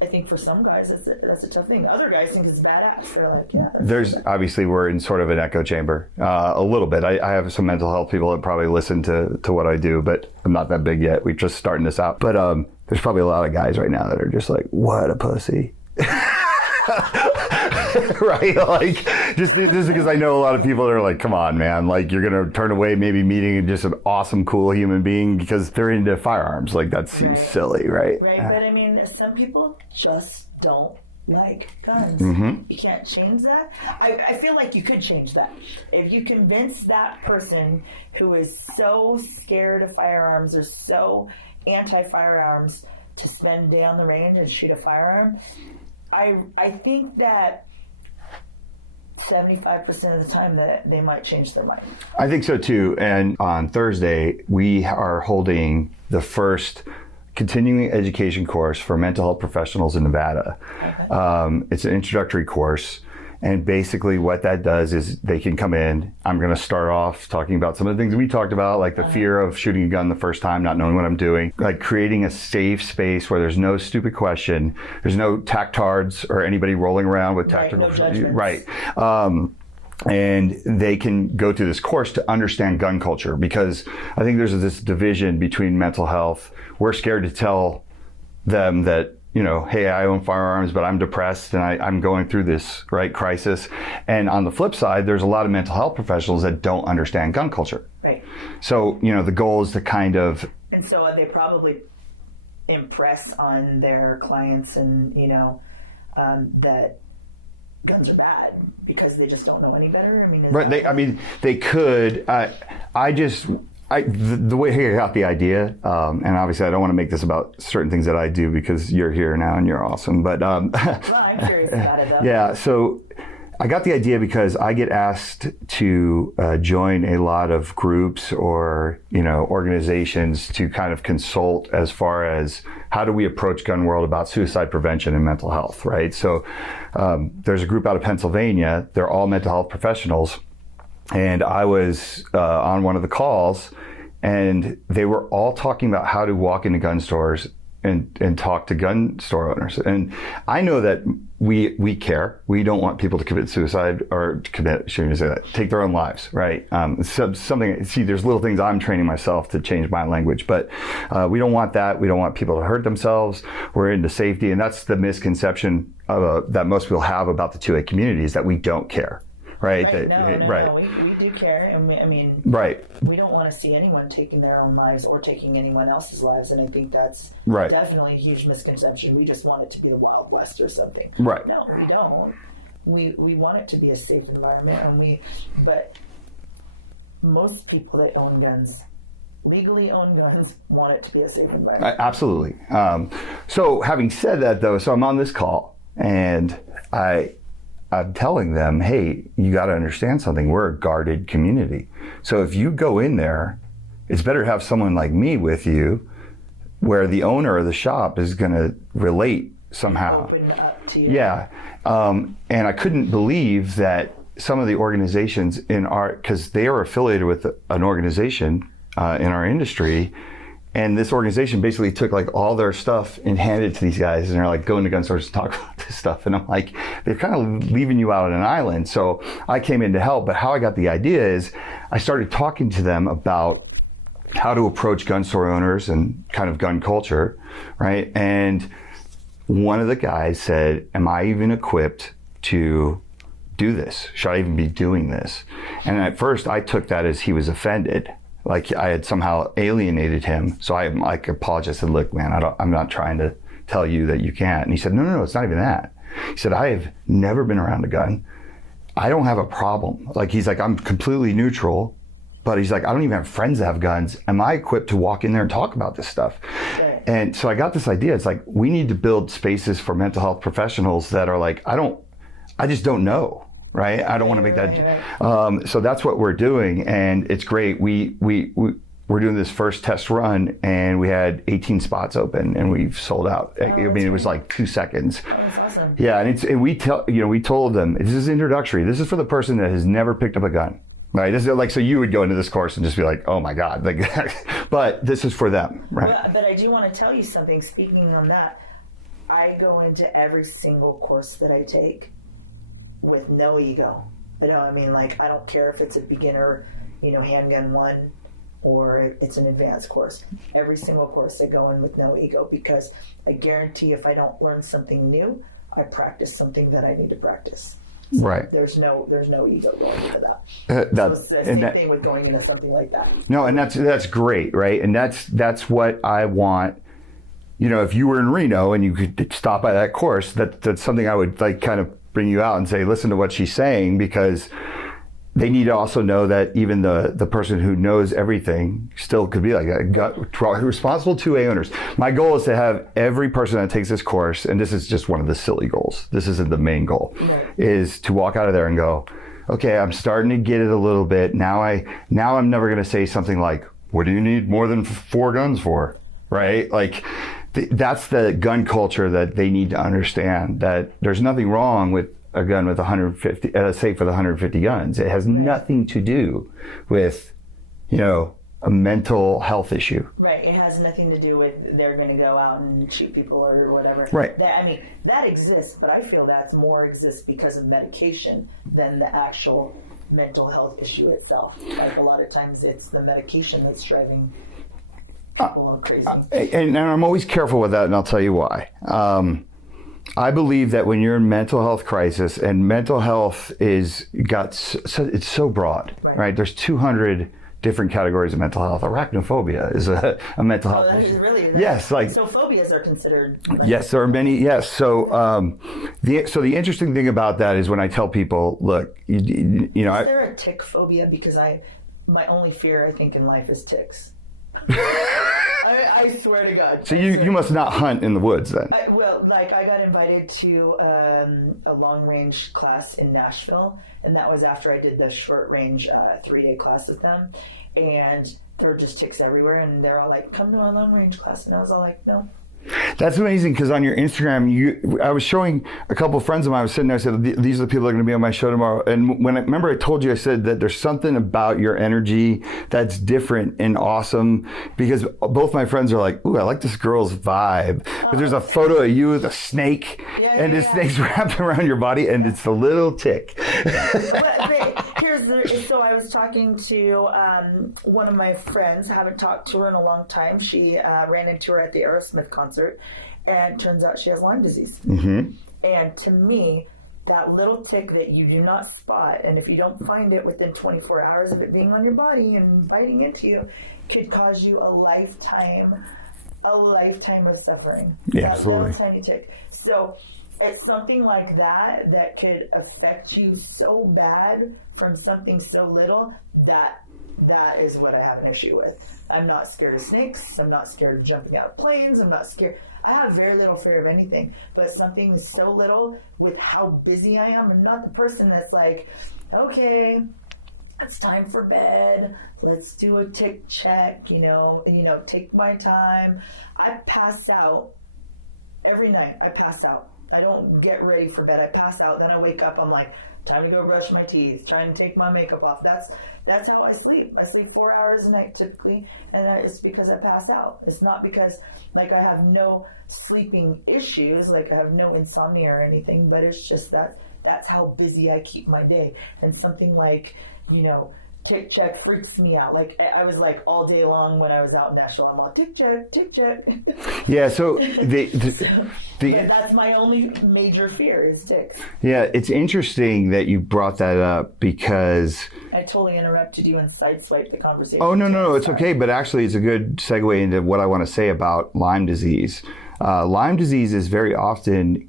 I think for some guys, that's a tough thing. Other guys think it's badass. They're like, yeah, that's obviously we're in sort of an echo chamber a little bit. I have some mental health people that probably listen to what I do, but I'm not that big yet. We're just starting this out. But there's probably a lot of guys right now that are just like, what a pussy. Right? Like, just because I know a lot of people that are like, come on, man, like you're going to turn away maybe meeting just an awesome, cool human being because they're into firearms. Like that seems silly, right? Right. Yeah. But I mean, some people just don't like guns. Mm-hmm. You can't change that. I feel like you could change that. If you convince that person who is so scared of firearms or so anti-firearms to spend a day on the range and shoot a firearm, I think that 75% of the time that they might change their mind. I think so too. And on Thursday, we are holding the first continuing education course for mental health professionals in Nevada. Okay. It's an introductory course. And basically what that does is they can come in. I'm going to start off talking about some of the things we talked about, like the fear of shooting a gun the first time, not knowing what I'm doing, like creating a safe space where there's no stupid question. There's no tactards or anybody rolling around with tactical. Right, no judgments. Right. And they can go through this course to understand gun culture because I think there's this division between mental health. We're scared to tell them that, hey, I own firearms, but I'm depressed and I'm going through this crisis. And on the flip side, there's a lot of mental health professionals that don't understand gun culture. Right. So, the goal is to kind of... And so they probably impress on their clients and, that guns are bad because they just don't know any better. I mean, they could. The way I got the idea, and obviously I don't want to make this about certain things that I do because you're here now and you're awesome, but... well, I'm curious about it though. Yeah, so I got the idea because I get asked to join a lot of groups or, organizations to kind of consult as far as how do we approach gun world about suicide prevention and mental health, right? So there's a group out of Pennsylvania, they're all mental health professionals. And I was on one of the calls, and they were all talking about how to walk into gun stores and talk to gun store owners. And I know that we care. We don't want people to commit suicide or take their own lives, right? So there's little things I'm training myself to change my language, but we don't want that. We don't want people to hurt themselves. We're into safety, and that's the misconception that most people have about the 2A community, is that we don't care. Right. Right. No. We do care. And we don't want to see anyone taking their own lives or taking anyone else's lives. And I think that's definitely a huge misconception. We just want it to be the Wild West or something. Right. No, we don't. We want it to be a safe environment. But most people that own guns, legally own guns, want it to be a safe environment. Absolutely. So having said that, though, so I'm on this call and I'm telling them, hey, you got to understand something. We're a guarded community. So if you go in there, it's better to have someone like me with you, where the owner of the shop is going to relate somehow. And open up to you. Yeah. And I couldn't believe that some of the organizations because they are affiliated with an organization in our industry. And this organization basically took like all their stuff and handed it to these guys, and they're like going to gun stores to talk about this stuff. And I'm like, they're kind of leaving you out on an island. So I came in to help, but how I got the idea is I started talking to them about how to approach gun store owners and kind of gun culture, right? And one of the guys said, am I even equipped to do this? Should I even be doing this? And at first I took that as he was offended. Like I had somehow alienated him. So I apologized. I said, look, man, I'm not trying to tell you that you can't. And he said, no, it's not even that. He said, I have never been around a gun. I don't have a problem. Like, he's like, I'm completely neutral, but he's like, I don't even have friends that have guns. Am I equipped to walk in there and talk about this stuff? Right. And so I got this idea. It's like, we need to build spaces for mental health professionals that are like, I just don't know. Right, I don't want to make that. Right. So that's what we're doing, and it's great. We're doing this first test run, and we had 18 spots open, and we've sold out. It was like 2 seconds. Oh, that's awesome. Yeah, and we told them this is introductory. This is for the person that has never picked up a gun. Right, this is like, so you would go into this course and just be like, oh my God, like, but this is for them. Right? Well, but I do want to tell you something. Speaking on that, I go into every single course that I take with no ego. I don't care if it's a beginner, handgun 1, or it's an advanced course. Every single course I go in with no ego, because I guarantee if I don't learn something new, I practice something that I need to practice. So right. There's no ego going into that. So it's the same thing with going into something like that. No, and that's great, right? And that's what I want. If you were in Reno and you could stop by that course, that's something I would like kind of bring you out and say, listen to what she's saying, because they need to also know that even the person who knows everything still could be like responsible 2A owners. My goal is to have every person that takes this course, and this is just one of the silly goals, this isn't the main goal, is to walk out of there and go, okay, I'm starting to get it a little bit. Now I'm never going to say something like, what do you need more than 4 guns for? Right? Like, that's the gun culture that they need to understand, that there's nothing wrong with a gun with 150, safe with 150 guns. It has nothing to do with, a mental health issue. Right. It has nothing to do with they're going to go out and shoot people or whatever. Right. That exists, but I feel that's more exists because of medication than the actual mental health issue itself. Like, a lot of times it's the medication that's driving people are crazy. And I'm always careful with that, and I'll tell you why. I believe that when you're in mental health crisis, and mental health it's so broad, right? There's 200 different categories of mental health. Arachnophobia is a mental health. Oh, that is really? Yes. So phobias are considered like... Yes, there are many, yes. So the interesting thing about that is when I tell people, look, is there a tick phobia? Because my only fear, I think, in life is ticks. I swear to God. So you must not hunt in the woods then. I got invited to a long range class in Nashville, and that was after I did the short range 3-day class with them, and there were just ticks everywhere, and they're all like, come to our long range class, and I was all like, no. That's amazing, because on your Instagram, I was showing a couple of friends of mine. I was sitting there, I said, these are the people that are going to be on my show tomorrow. And remember I told you, I said that there's something about your energy that's different and awesome, because both my friends are like, ooh, I like this girl's vibe. But there's a photo of you with a snake, and the snake's wrapped around your body, and it's a little tick. But so I was talking to one of my friends, haven't talked to her in a long time. She ran into her at the Aerosmith concert, and turns out she has Lyme disease. Mm-hmm. And to me, that little tick that you do not spot, and if you don't find it within 24 hours of it being on your body and biting into you, could cause you a lifetime of suffering. Yeah, that absolutely. Little tiny tick. So it's something like that could affect you so bad from something so little that is what I have an issue with. I'm not scared of snakes. I'm not scared of jumping out of planes. I'm not scared. I have very little fear of anything, but something so little, with how busy I am, I'm not the person that's like, okay, it's time for bed. Let's do a tick check, take my time. I pass out every night. I pass out. I don't get ready for bed. I pass out. Then I wake up. I'm like, time to go brush my teeth, trying to take my makeup off. That's how I sleep. I sleep 4 hours a night typically, and it's because I pass out. It's not because I have no sleeping issues, I have no insomnia or anything, but it's just that's how busy I keep my day. And something like, tick check freaks me out. I was all day long when I was out in Nashville, I'm all tick check, tick check. Yeah, so but that's my only major fear is ticks. Yeah, it's interesting that you brought that up, because I totally interrupted you and sideswiped the conversation. Oh, no, it's okay. But actually, it's a good segue into what I want to say about Lyme disease. Lyme disease is very often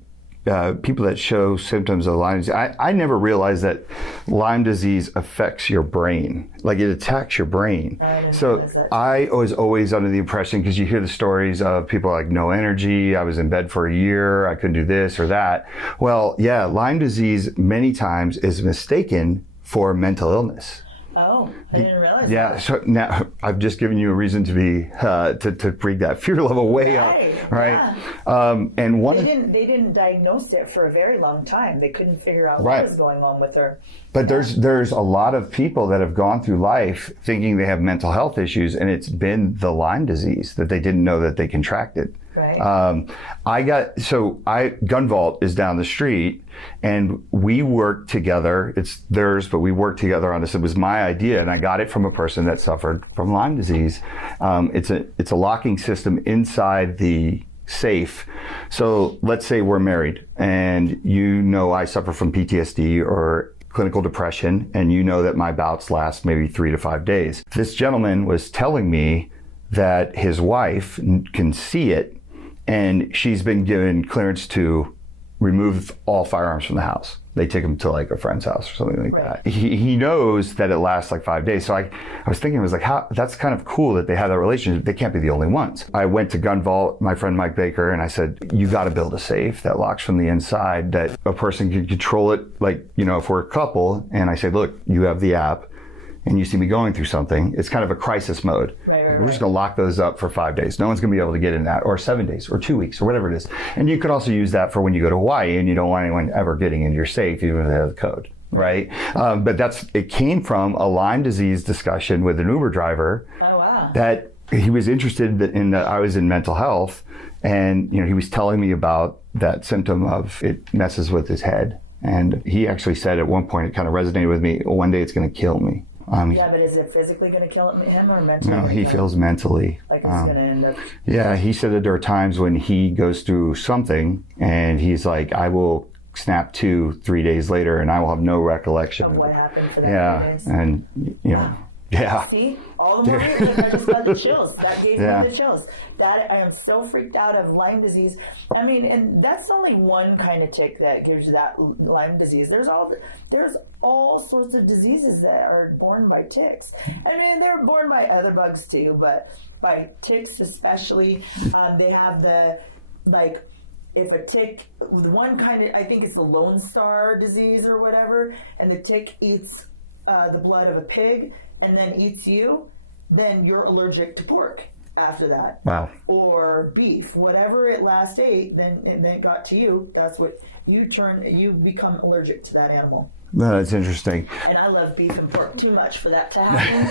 people that show symptoms of Lyme disease. I never realized that Lyme disease affects your brain. It attacks your brain. I didn't realize that too. I was always under the impression, because you hear the stories of people no energy, I was in bed for a year, I couldn't do this or that. Well, yeah, Lyme disease many times is mistaken for mental illness. Oh, I didn't realize that. Yeah, so now I've just given you a reason to be to bring that fear level way up. Right. Yeah. And they didn't diagnose it for a very long time. They couldn't figure out what was going on with her. But there's a lot of people that have gone through life thinking they have mental health issues, and it's been the Lyme disease that they didn't know that they contracted. Right. Gun Vault is down the street, and we work together. It's theirs, but we work together on this. It was my idea, and I got it from a person that suffered from Lyme disease. It's a locking system inside the safe. So let's say we're married, and I suffer from PTSD or clinical depression, and that my bouts last maybe 3 to 5 days. This gentleman was telling me that his wife can see it, and she's been given clearance to remove all firearms from the house. They take him to a friend's house or something like that. He knows that it lasts 5 days. So I was thinking, how that's kind of cool that they have that relationship. They can't be the only ones. I went to Gun Vault, my friend Mike Baker, and I said, you got to build a safe that locks from the inside, that a person can control it. If we're a couple, and I say, look, you have the app, and you see me going through something, it's kind of a crisis mode. Right. We're just going to lock those up for 5 days. No one's going to be able to get in that, or 7 days, or 2 weeks, or whatever it is. And you could also use that for when you go to Hawaii and you don't want anyone ever getting into your safe, even if they have the code. Right. But it came from a Lyme disease discussion with an Uber driver. Oh, wow. That he was interested in that I was in mental health. And, he was telling me about that symptom of it messes with his head. And he actually said at one point, it kind of resonated with me, one day it's going to kill me. But is it physically going to kill him or mentally going to kill him? He feels mentally. He's going to end up... Yeah, he said that there are times when he goes through something and he's like, I will snap 2-3 days later and I will have no recollection. Of what happened for that 3 days? And, wow. Yeah. See? All the more reason. I just got the chills. That gave me the chills. That I am so freaked out of Lyme disease. I mean, and that's only one kind of tick that gives you that Lyme disease. There's all sorts of diseases that are born by ticks. I mean, they're born by other bugs too, but by ticks especially. They have if a tick, the one kind of, I think it's the Lone Star disease or whatever, and the tick eats the blood of a pig and then eats you, then you're allergic to pork. after that. Wow. Or beef, whatever it last ate, then it got to you. That's what you become allergic to that animal. No, that's interesting. And I love beef and pork too much for that to happen.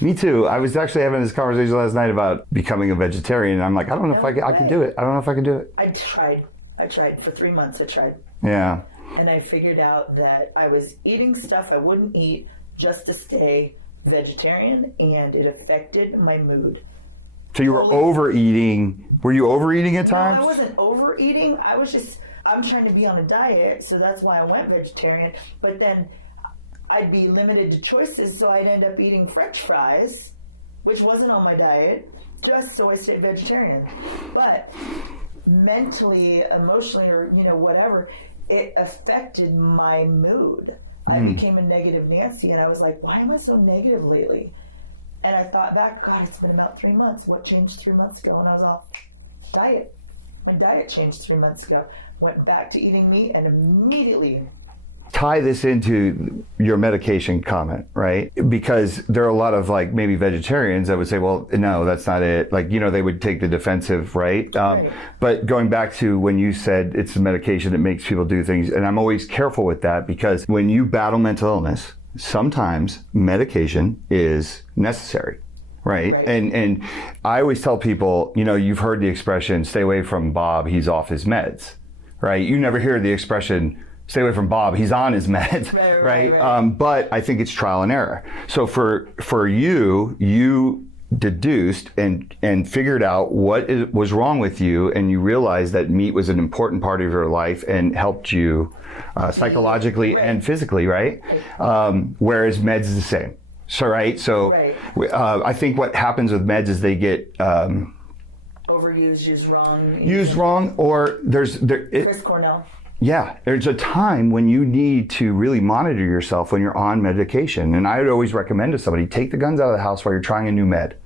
Me too. I was actually having this conversation last night about becoming a vegetarian. And I'm like, I don't know if I can do it. I don't know if I can do it. I tried for 3 months. I tried. Yeah. And I figured out that I was eating stuff I wouldn't eat just to stay vegetarian, and it affected my mood. So you were overeating. Were you overeating at times? No, I wasn't overeating. I'm trying to be on a diet, so that's why I went vegetarian. But then I'd be limited to choices, so I'd end up eating French fries, which wasn't on my diet, just so I stayed vegetarian. But mentally, emotionally, or whatever, it affected my mood. I became a negative Nancy, and I was like, why am I so negative lately? And I thought back, God, it's been about 3 months. What changed 3 months ago? And I was all, diet. My diet changed 3 months ago. Went back to eating meat and immediately. Tie this into your medication comment, right? Because there are a lot of maybe vegetarians that would say, well, no, that's not it. They would take the defensive, right? Right. But going back to when you said it's a medication that makes people do things, and I'm always careful with that, because when you battle mental illness, sometimes medication is necessary. Right. And I always tell people, you've heard the expression, stay away from Bob, he's off his meds, right? You never hear the expression, stay away from Bob, he's on his meds. Right. But I think it's trial and error. So for you deduced and figured out what was wrong with you, and you realized that meat was an important part of your life and helped you psychologically and physically, right? Whereas meds is the same. So I think what happens with meds is they get overused, used wrong, or Chris Cornell. Yeah, there's a time when you need to really monitor yourself when you're on medication. And I would always recommend to somebody, take the guns out of the house while you're trying a new med,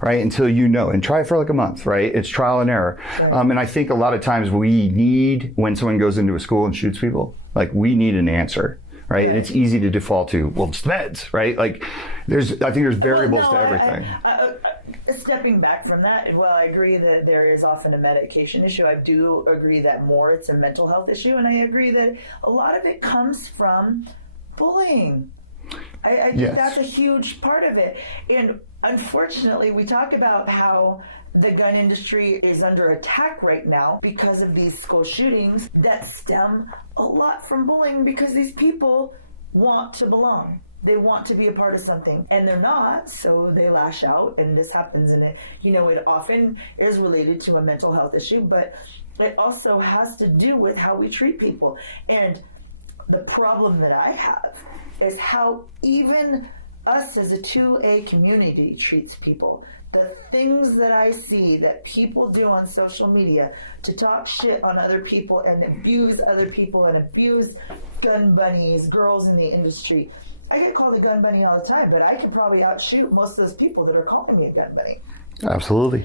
right? Until and try it for a month, right? It's trial and error. Right. And I think a lot of times we need, when someone goes into a school and shoots people, we need an answer. Right? And it's easy to default to, well, it's meds, right? I think there's variables to everything. Stepping back from that, I agree that there is often a medication issue. I do agree that more it's a mental health issue, and I agree that a lot of it comes from bullying. I think that's a huge part of it. And unfortunately, we talk about how the gun industry is under attack right now because of these school shootings that stem a lot from bullying, because these people want to belong. They want to be a part of something, and they're not, so they lash out, and this happens. And it often is related to a mental health issue, but it also has to do with how we treat people. And the problem that I have is how even us as a 2A community treats people. The things that I see that people do on social media to talk shit on other people and abuse other people and abuse gun bunnies, girls in the industry. I get called a gun bunny all the time, but I could probably outshoot most of those people that are calling me a gun bunny. Absolutely.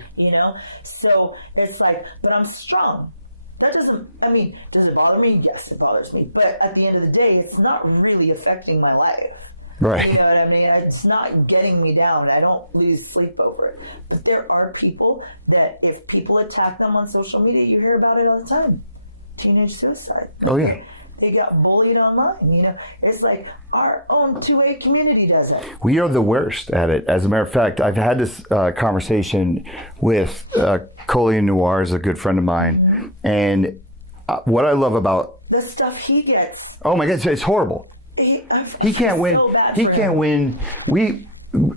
So it's but I'm strong. That does it bother me? Yes, it bothers me. But at the end of the day, it's not really affecting my life. Right. You know what I mean? It's not getting me down. I don't lose sleep over it. But there are people that if people attack them on social media, you hear about it all the time. Teenage suicide. They got bullied online. It's our own 2A community does it. We are the worst at it. As a matter of fact, I've had this conversation with Colleen Noir, is a good friend of mine. And what I love about the stuff he gets. Oh my God, it's horrible. He can't win. So bad for him. He can't win.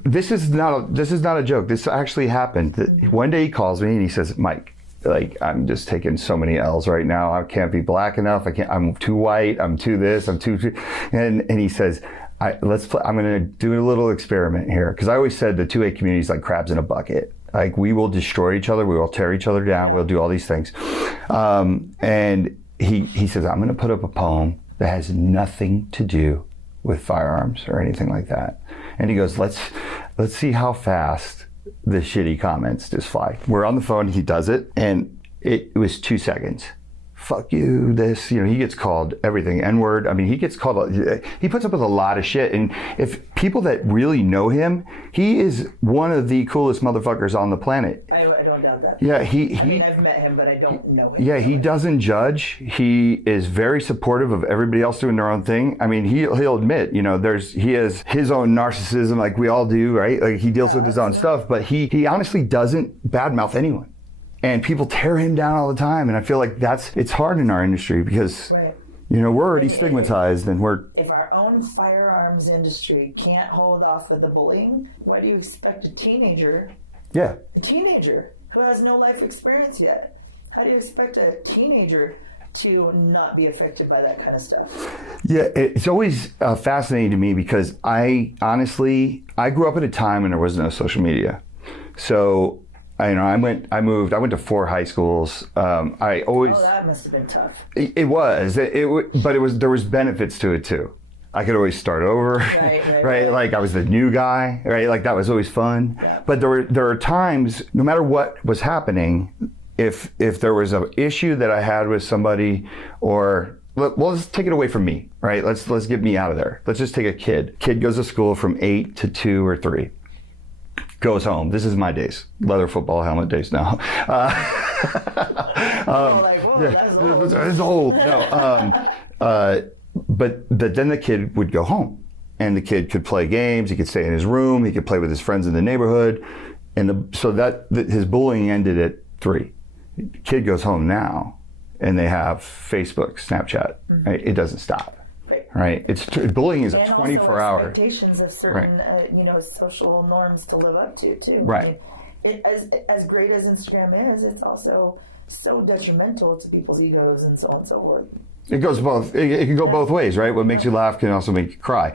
This is not a joke. This actually happened. One day he calls me and he says, Mike, I'm just taking so many L's right now. I can't be black enough. I'm too white. I'm too this. I'm too. And he says, let's play. I'm going to do a little experiment here, because I always said the 2A community is like crabs in a bucket. We will destroy each other. We will tear each other down. We'll do all these things. And he says, I'm going to put up a poem that has nothing to do with firearms or anything like that. And he goes, let's see how fast the shitty comments just fly. We're on the phone, he does it, and it was 2 seconds. fuck you, this, he gets called everything, N-word. I mean, he gets called, he puts up with a lot of shit. And if people that really know him, he is one of the coolest motherfuckers on the planet. I don't doubt that. Yeah, I mean, I've met him, but I don't know him. Yeah, he doesn't judge. He is very supportive of everybody else doing their own thing. I mean, he'll admit, he has his own narcissism, like we all do, right? Like he deals with his own stuff, but he honestly doesn't badmouth anyone. And people tear him down all the time. And I feel like it's hard in our industry because, we're already stigmatized and we're... If our own firearms industry can't hold off of the bullying, why do you expect a teenager who has no life experience yet? How do you expect a teenager to not be affected by that kind of stuff? Yeah, it's always fascinating to me because I grew up at a time when there was no social media. So... I went to 4 high schools. That must have been tough. It was, but there was benefits to it too. I could always start over. Right. Like I was the new guy, right? Like that was always fun. Yeah. But there are times, no matter what was happening, if there was an issue that I had with somebody, or let's take it away from me, right? Let's get me out of there. Let's just take a kid. Kid goes to school from 8 to 2 or 3. Goes home. This is my days. Leather football helmet days now. Whoa, that's old. That's old. But then the kid would go home, and the kid could play games. He could stay in his room. He could play with his friends in the neighborhood, and his bullying ended at 3. Kid goes home now, and they have Facebook, Snapchat. Mm-hmm. Right? It doesn't stop. Right. Bullying is and a 24-hour. And also expectations of certain, social norms to live up to too. Right. I mean, as great as Instagram is, it's also so detrimental to people's egos and so on and so forth. It goes both. It can go both ways, right? What makes you laugh can also make you cry.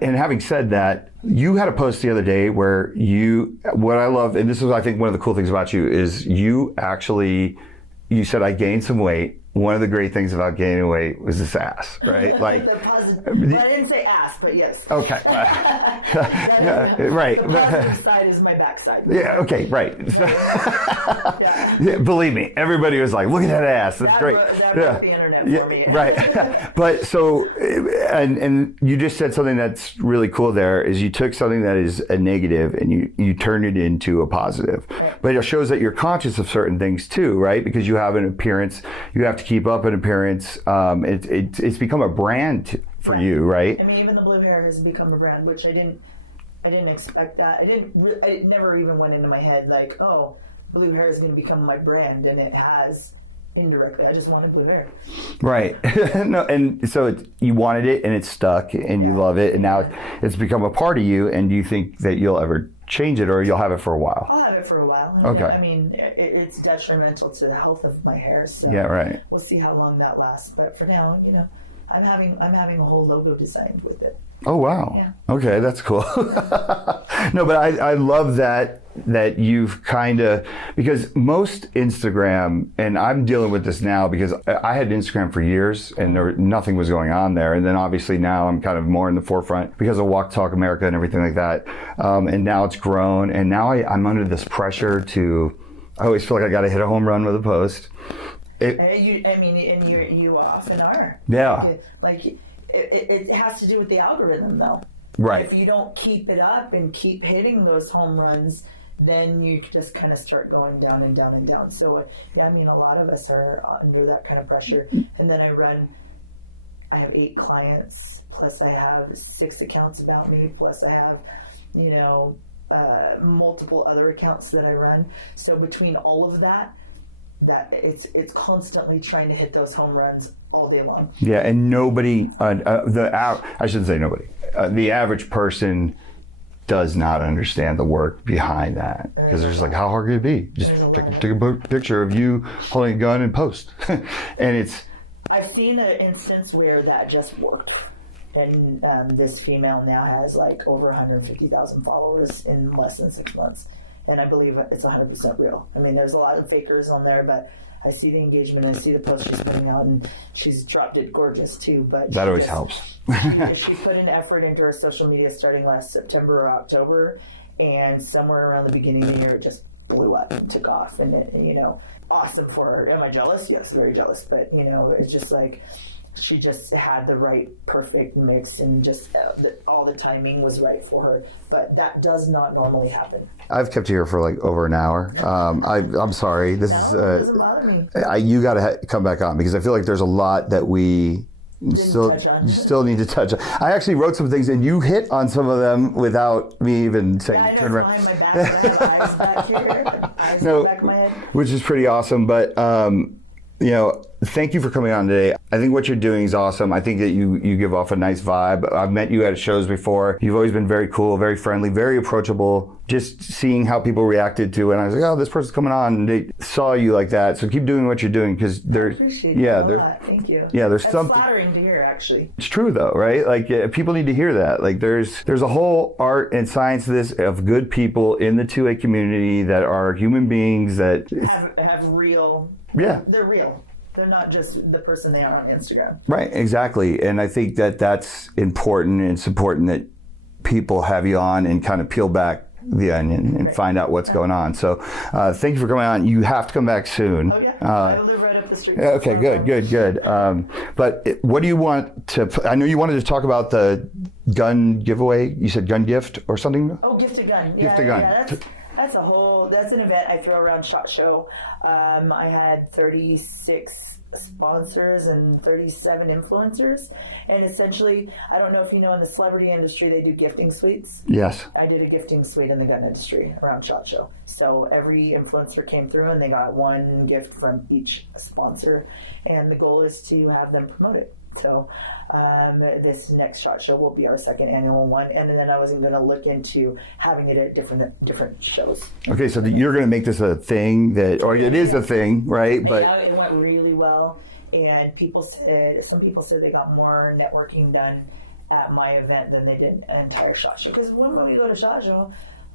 And having said that, you had a post the other day where what I love, and this is I think one of the cool things about you is you said I gained some weight. One of the great things about gaining weight was this ass, right? Like the positive. Well, I didn't say ass, but yes. Okay. Right. The positive side is my backside. Yeah. Okay. Right. Yeah. Believe me, everybody was like, "Look at that ass." That broke the internet for me. Right. But so, and you just said something that's really cool. There is you took something that is a negative and you turned it into a positive. Right. But it shows that you're conscious of certain things too, right? Because you have an appearance, you have to keep up an appearance. It's become a brand for you, right? I mean, even the blue hair has become a brand, which I didn't expect that. I never even went into my head like, oh, blue hair is going to become my brand, and it has indirectly. I just wanted blue hair. Right. No, and so you wanted it, and it stuck, and you love it, and now it's become a part of you. And do you think that you'll ever change it, or you'll have it for a while? I'll have it for a while. Okay. I mean, it's detrimental to the health of my hair, so we'll see how long that lasts. But for now, I'm having a whole logo designed with it. Oh wow. Yeah. Okay, that's cool. Yeah. No, but I love that you've kind of, because most Instagram, and I'm dealing with this now because I had Instagram for years and nothing was going on there, and then obviously now I'm kind of more in the forefront because of Walk Talk America and everything like that, and now it's grown, and now I'm under this pressure I always feel like I got to hit a home run with a post. You often are. Yeah. It has to do with the algorithm, though. Right. If you don't keep it up and keep hitting those home runs, then you just kind of start going down and down and down. So, a lot of us are under that kind of pressure. And then I have 8 clients, plus I have 6 accounts about me, plus I have, multiple other accounts that I run. So between all of that it's constantly trying to hit those home runs all day long. Yeah, and nobody, I shouldn't say nobody, the average person does not understand the work behind that. Because it's like, how hard could it be? There's a lot of it. Take a picture of you holding a gun and post. And I've seen an instance where that just worked. And this female now has like over 150,000 followers in less than 6 months. And I believe it's 100% real. I mean, there's a lot of fakers on there, but I see the engagement, I see the posts she's putting out, and she's dropped it gorgeous too. But that always helps. she put an effort into her social media starting last September or October, and somewhere around the beginning of the year, it just blew up and took off, and it, awesome for her. Am I jealous? Yes, very jealous. But it's just like she just had the right perfect mix, and just all the timing was right for her. But that does not normally happen. I've kept you here for like over an hour. I'm sorry. It doesn't bother me. You got to come back on, because I feel like there's a lot that we didn't touch on. Still need to touch on. I actually wrote some things, and you hit on some of them without me even saying. Yeah, I know it's behind my back, but I have eyes back here, eyes in the back of my head, which is pretty awesome. But thank you for coming on today. I think what you're doing is awesome. I think that you give off a nice vibe. I've met you at shows before. You've always been very cool, very friendly, very approachable. Just seeing how people reacted to it, and I was like, oh, this person's coming on, and they saw you like that. So keep doing what you're doing, because I appreciate that a lot. Thank you. Yeah, that's flattering to hear, actually. It's true though, right? Like people need to hear that. Like there's a whole art and science to this, of good people in the 2A community that are human beings that have real. They're real. They're not just the person they are on Instagram. Right, exactly. And I think that that's important, and it's important that people have you on and kind of peel back the onion and find out what's going on. So thank you for coming on. You have to come back soon. Oh, yeah. I live right up the street. So okay, good. But what do you want to... I know you wanted to talk about the gun giveaway. You said gun gift or something? Oh, gift a gun. Yeah. That's an event I throw around SHOT Show. I had 36 sponsors and 37 influencers. And essentially, I don't know if you know, in the celebrity industry, they do gifting suites. Yes. I did a gifting suite in the gun industry around SHOT Show. So every influencer came through and they got one gift from each sponsor. And the goal is to have them promote it. So this next SHOT Show will be our second annual one, and then I wasn't going to look into having it at different shows. Okay, so you're going to make this a thing it is a thing, right? But yeah, it went really well, and some people said they got more networking done at my event than they did an entire SHOT Show. Because when we go to SHOT Show,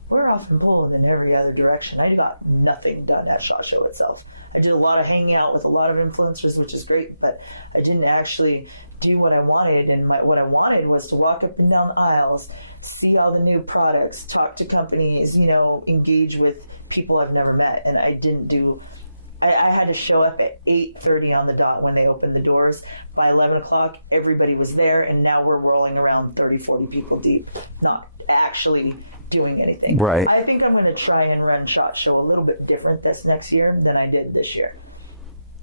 we're often pulled in every other direction. I got nothing done at SHOT Show itself. I did a lot of hanging out with a lot of influencers, which is great, but I didn't actually do what I wanted. And what I wanted was to walk up and down the aisles, see all the new products, talk to companies, engage with people I've never met. And I didn't do... I had to show up at 8:30 on the dot when they opened the doors. By 11 o'clock, everybody was there, and now we're rolling around 30, 40 people deep, not actually doing anything. Right. I think I'm going to try and run SHOT Show a little bit different this next year than I did this year.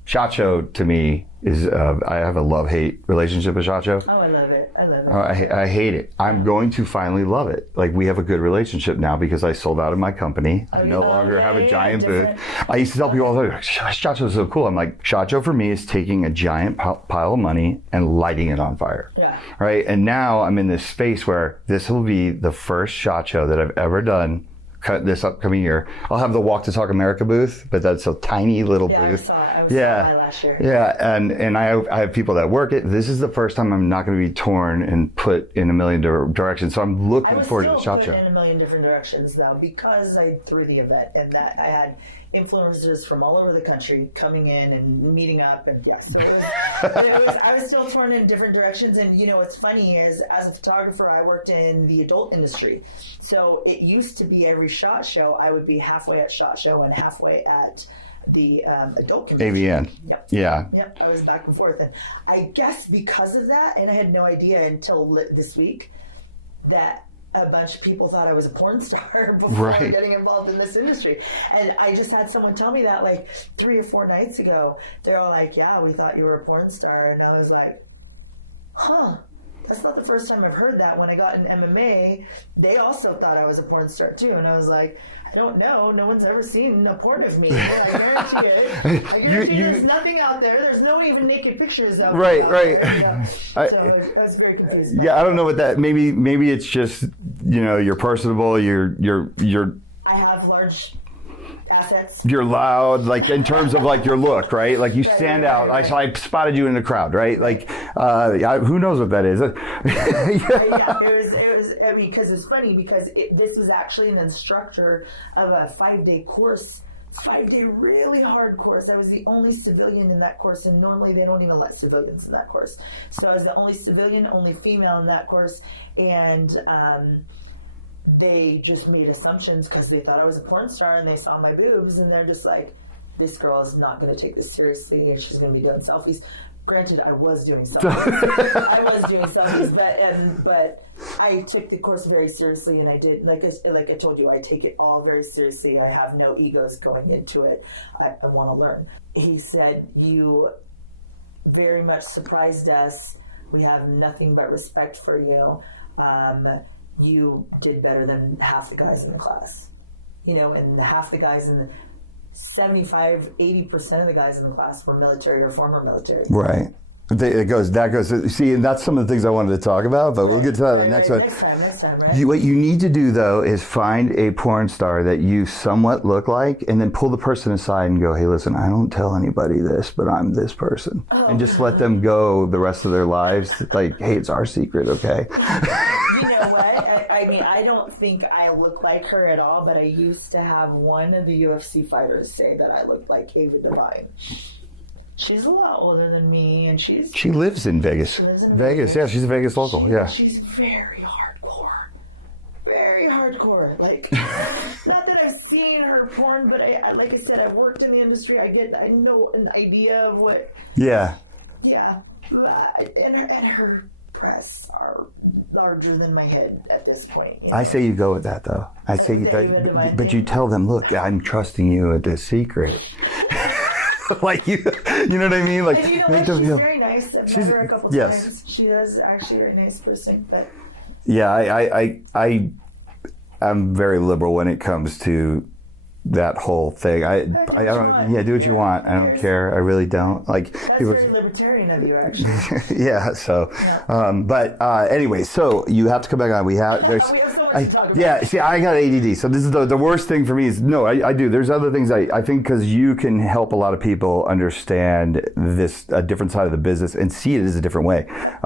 SHOT Show to me is I have a love-hate relationship with SHOT Show. Oh, I love it. I hate it. I'm going to finally love it. Like, we have a good relationship now because I sold out of my company. I no longer have a giant booth. I used to tell people all the time, SHOT Show is so cool. I'm like, SHOT Show for me is taking a giant pile of money and lighting it on fire. Yeah. Right? And now I'm in this space where this will be the first SHOT Show that I've ever done this upcoming year. I'll have the Walk to Talk America booth, but that's a tiny little booth. I saw it. I was stopped by last year. Yeah, and I have people that work it. This is the first time I'm not going to be torn and put in a million directions. So I'm looking forward to SHOT Show. I was still put in a million different directions, though, because I threw the event, and that I had influencers from all over the country coming in and meeting up, and so it was I was still torn in different directions. And what's funny is, as a photographer, I worked in the adult industry, so it used to be every SHOT Show I would be halfway at SHOT Show and halfway at the adult convention. AVN. Yep. Yeah. Yep. I was back and forth, and I guess because of that, and I had no idea until this week that a bunch of people thought I was a porn star before getting involved in this industry. And I just had someone tell me that like 3 or 4 nights ago. They're all like, yeah, we thought you were a porn star. And I was like, huh, that's not the first time I've heard that. When I got in MMA, they also thought I was a porn star too. And I was like, I don't know. No one's ever seen a porn of me. I guarantee it. I guarantee there's nothing out there. There's no even naked pictures of me out there. So I was very confused by that. I don't know what that. Maybe it's just you're personable. You're. I have large assets. You're loud, like in terms of like your look, right? Like you stand out. Right. I spotted you in the crowd, right? Like, who knows what that is? It was. I mean, because it's funny because this was actually an instructor of a 5-day course. 5-day really hard course. I was the only civilian in that course, and normally they don't even let civilians in that course. So I was the only civilian, only female in that course, and they just made assumptions because they thought I was a porn star and they saw my boobs and they're just like, this girl is not going to take this seriously. She's going to be doing selfies. Granted, I was doing selfies. but I took the course very seriously, and I did, like I told you, I take it all very seriously. I have no egos going into it. I want to learn. He said, you very much surprised us. We have nothing but respect for you. You did better than half the guys in the class, and half the guys 75-80% of the guys in the class were military or former military. Right. That goes. See, and that's some of the things I wanted to talk about, but we'll get to that next time, right? What you need to do, though, is find a porn star that you somewhat look like, and then pull the person aside and go, hey, listen, I don't tell anybody this, but I'm this person. Oh, and just let them go the rest of their lives. Like, hey, it's our secret, okay? You know what? I mean, I don't think I look like her at all, but I used to have one of the UFC fighters say that I looked like Ava Devine. She's a lot older than me, and she lives in Vegas. She lives in Vegas. Yeah, she's a Vegas local. She's very hardcore. Very hardcore. Like, not that I've seen her porn, but I like I said, I've worked in the industry. I know an idea of what. Yeah. Yeah, and her breasts are larger than my head at this point. I say you go with that, though. I say with the Ava Devine thing. But you tell them, look, I'm trusting you with this secret. Like you know what I mean? Like, and you know what? She's very nice. I've met her a couple times. She is actually a very nice person. But yeah, I'm very liberal when it comes to that whole thing. Do what you want. Yeah, do what you want. I don't care. I really don't. Like, that's very libertarian of you, actually. Yeah. So. Yeah. But anyway, so you have to come back on. We have so much to talk about. Yeah. See, I got ADD, so this is the worst thing for me. Is no, I do. There's other things I think because you can help a lot of people understand a different side of the business and see it as a different way. Yep.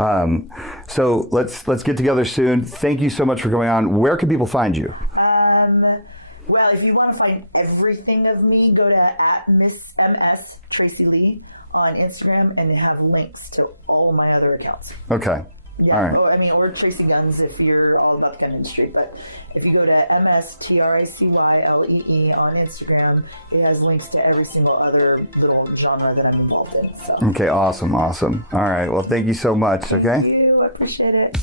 So let's get together soon. Thank you so much for coming on. Where can people find you? Well, if you want to find everything of me, go to @Miss MS Tracy Lee on Instagram and have links to all my other accounts. Okay. Yeah. Right. Or Tracy Guns if you're all about the gun industry. But if you go to MSTRICYLEE on Instagram, it has links to every single other little genre that I'm involved in. So. Okay. Awesome. All right. Well, thank you so much. Thank you. I appreciate it.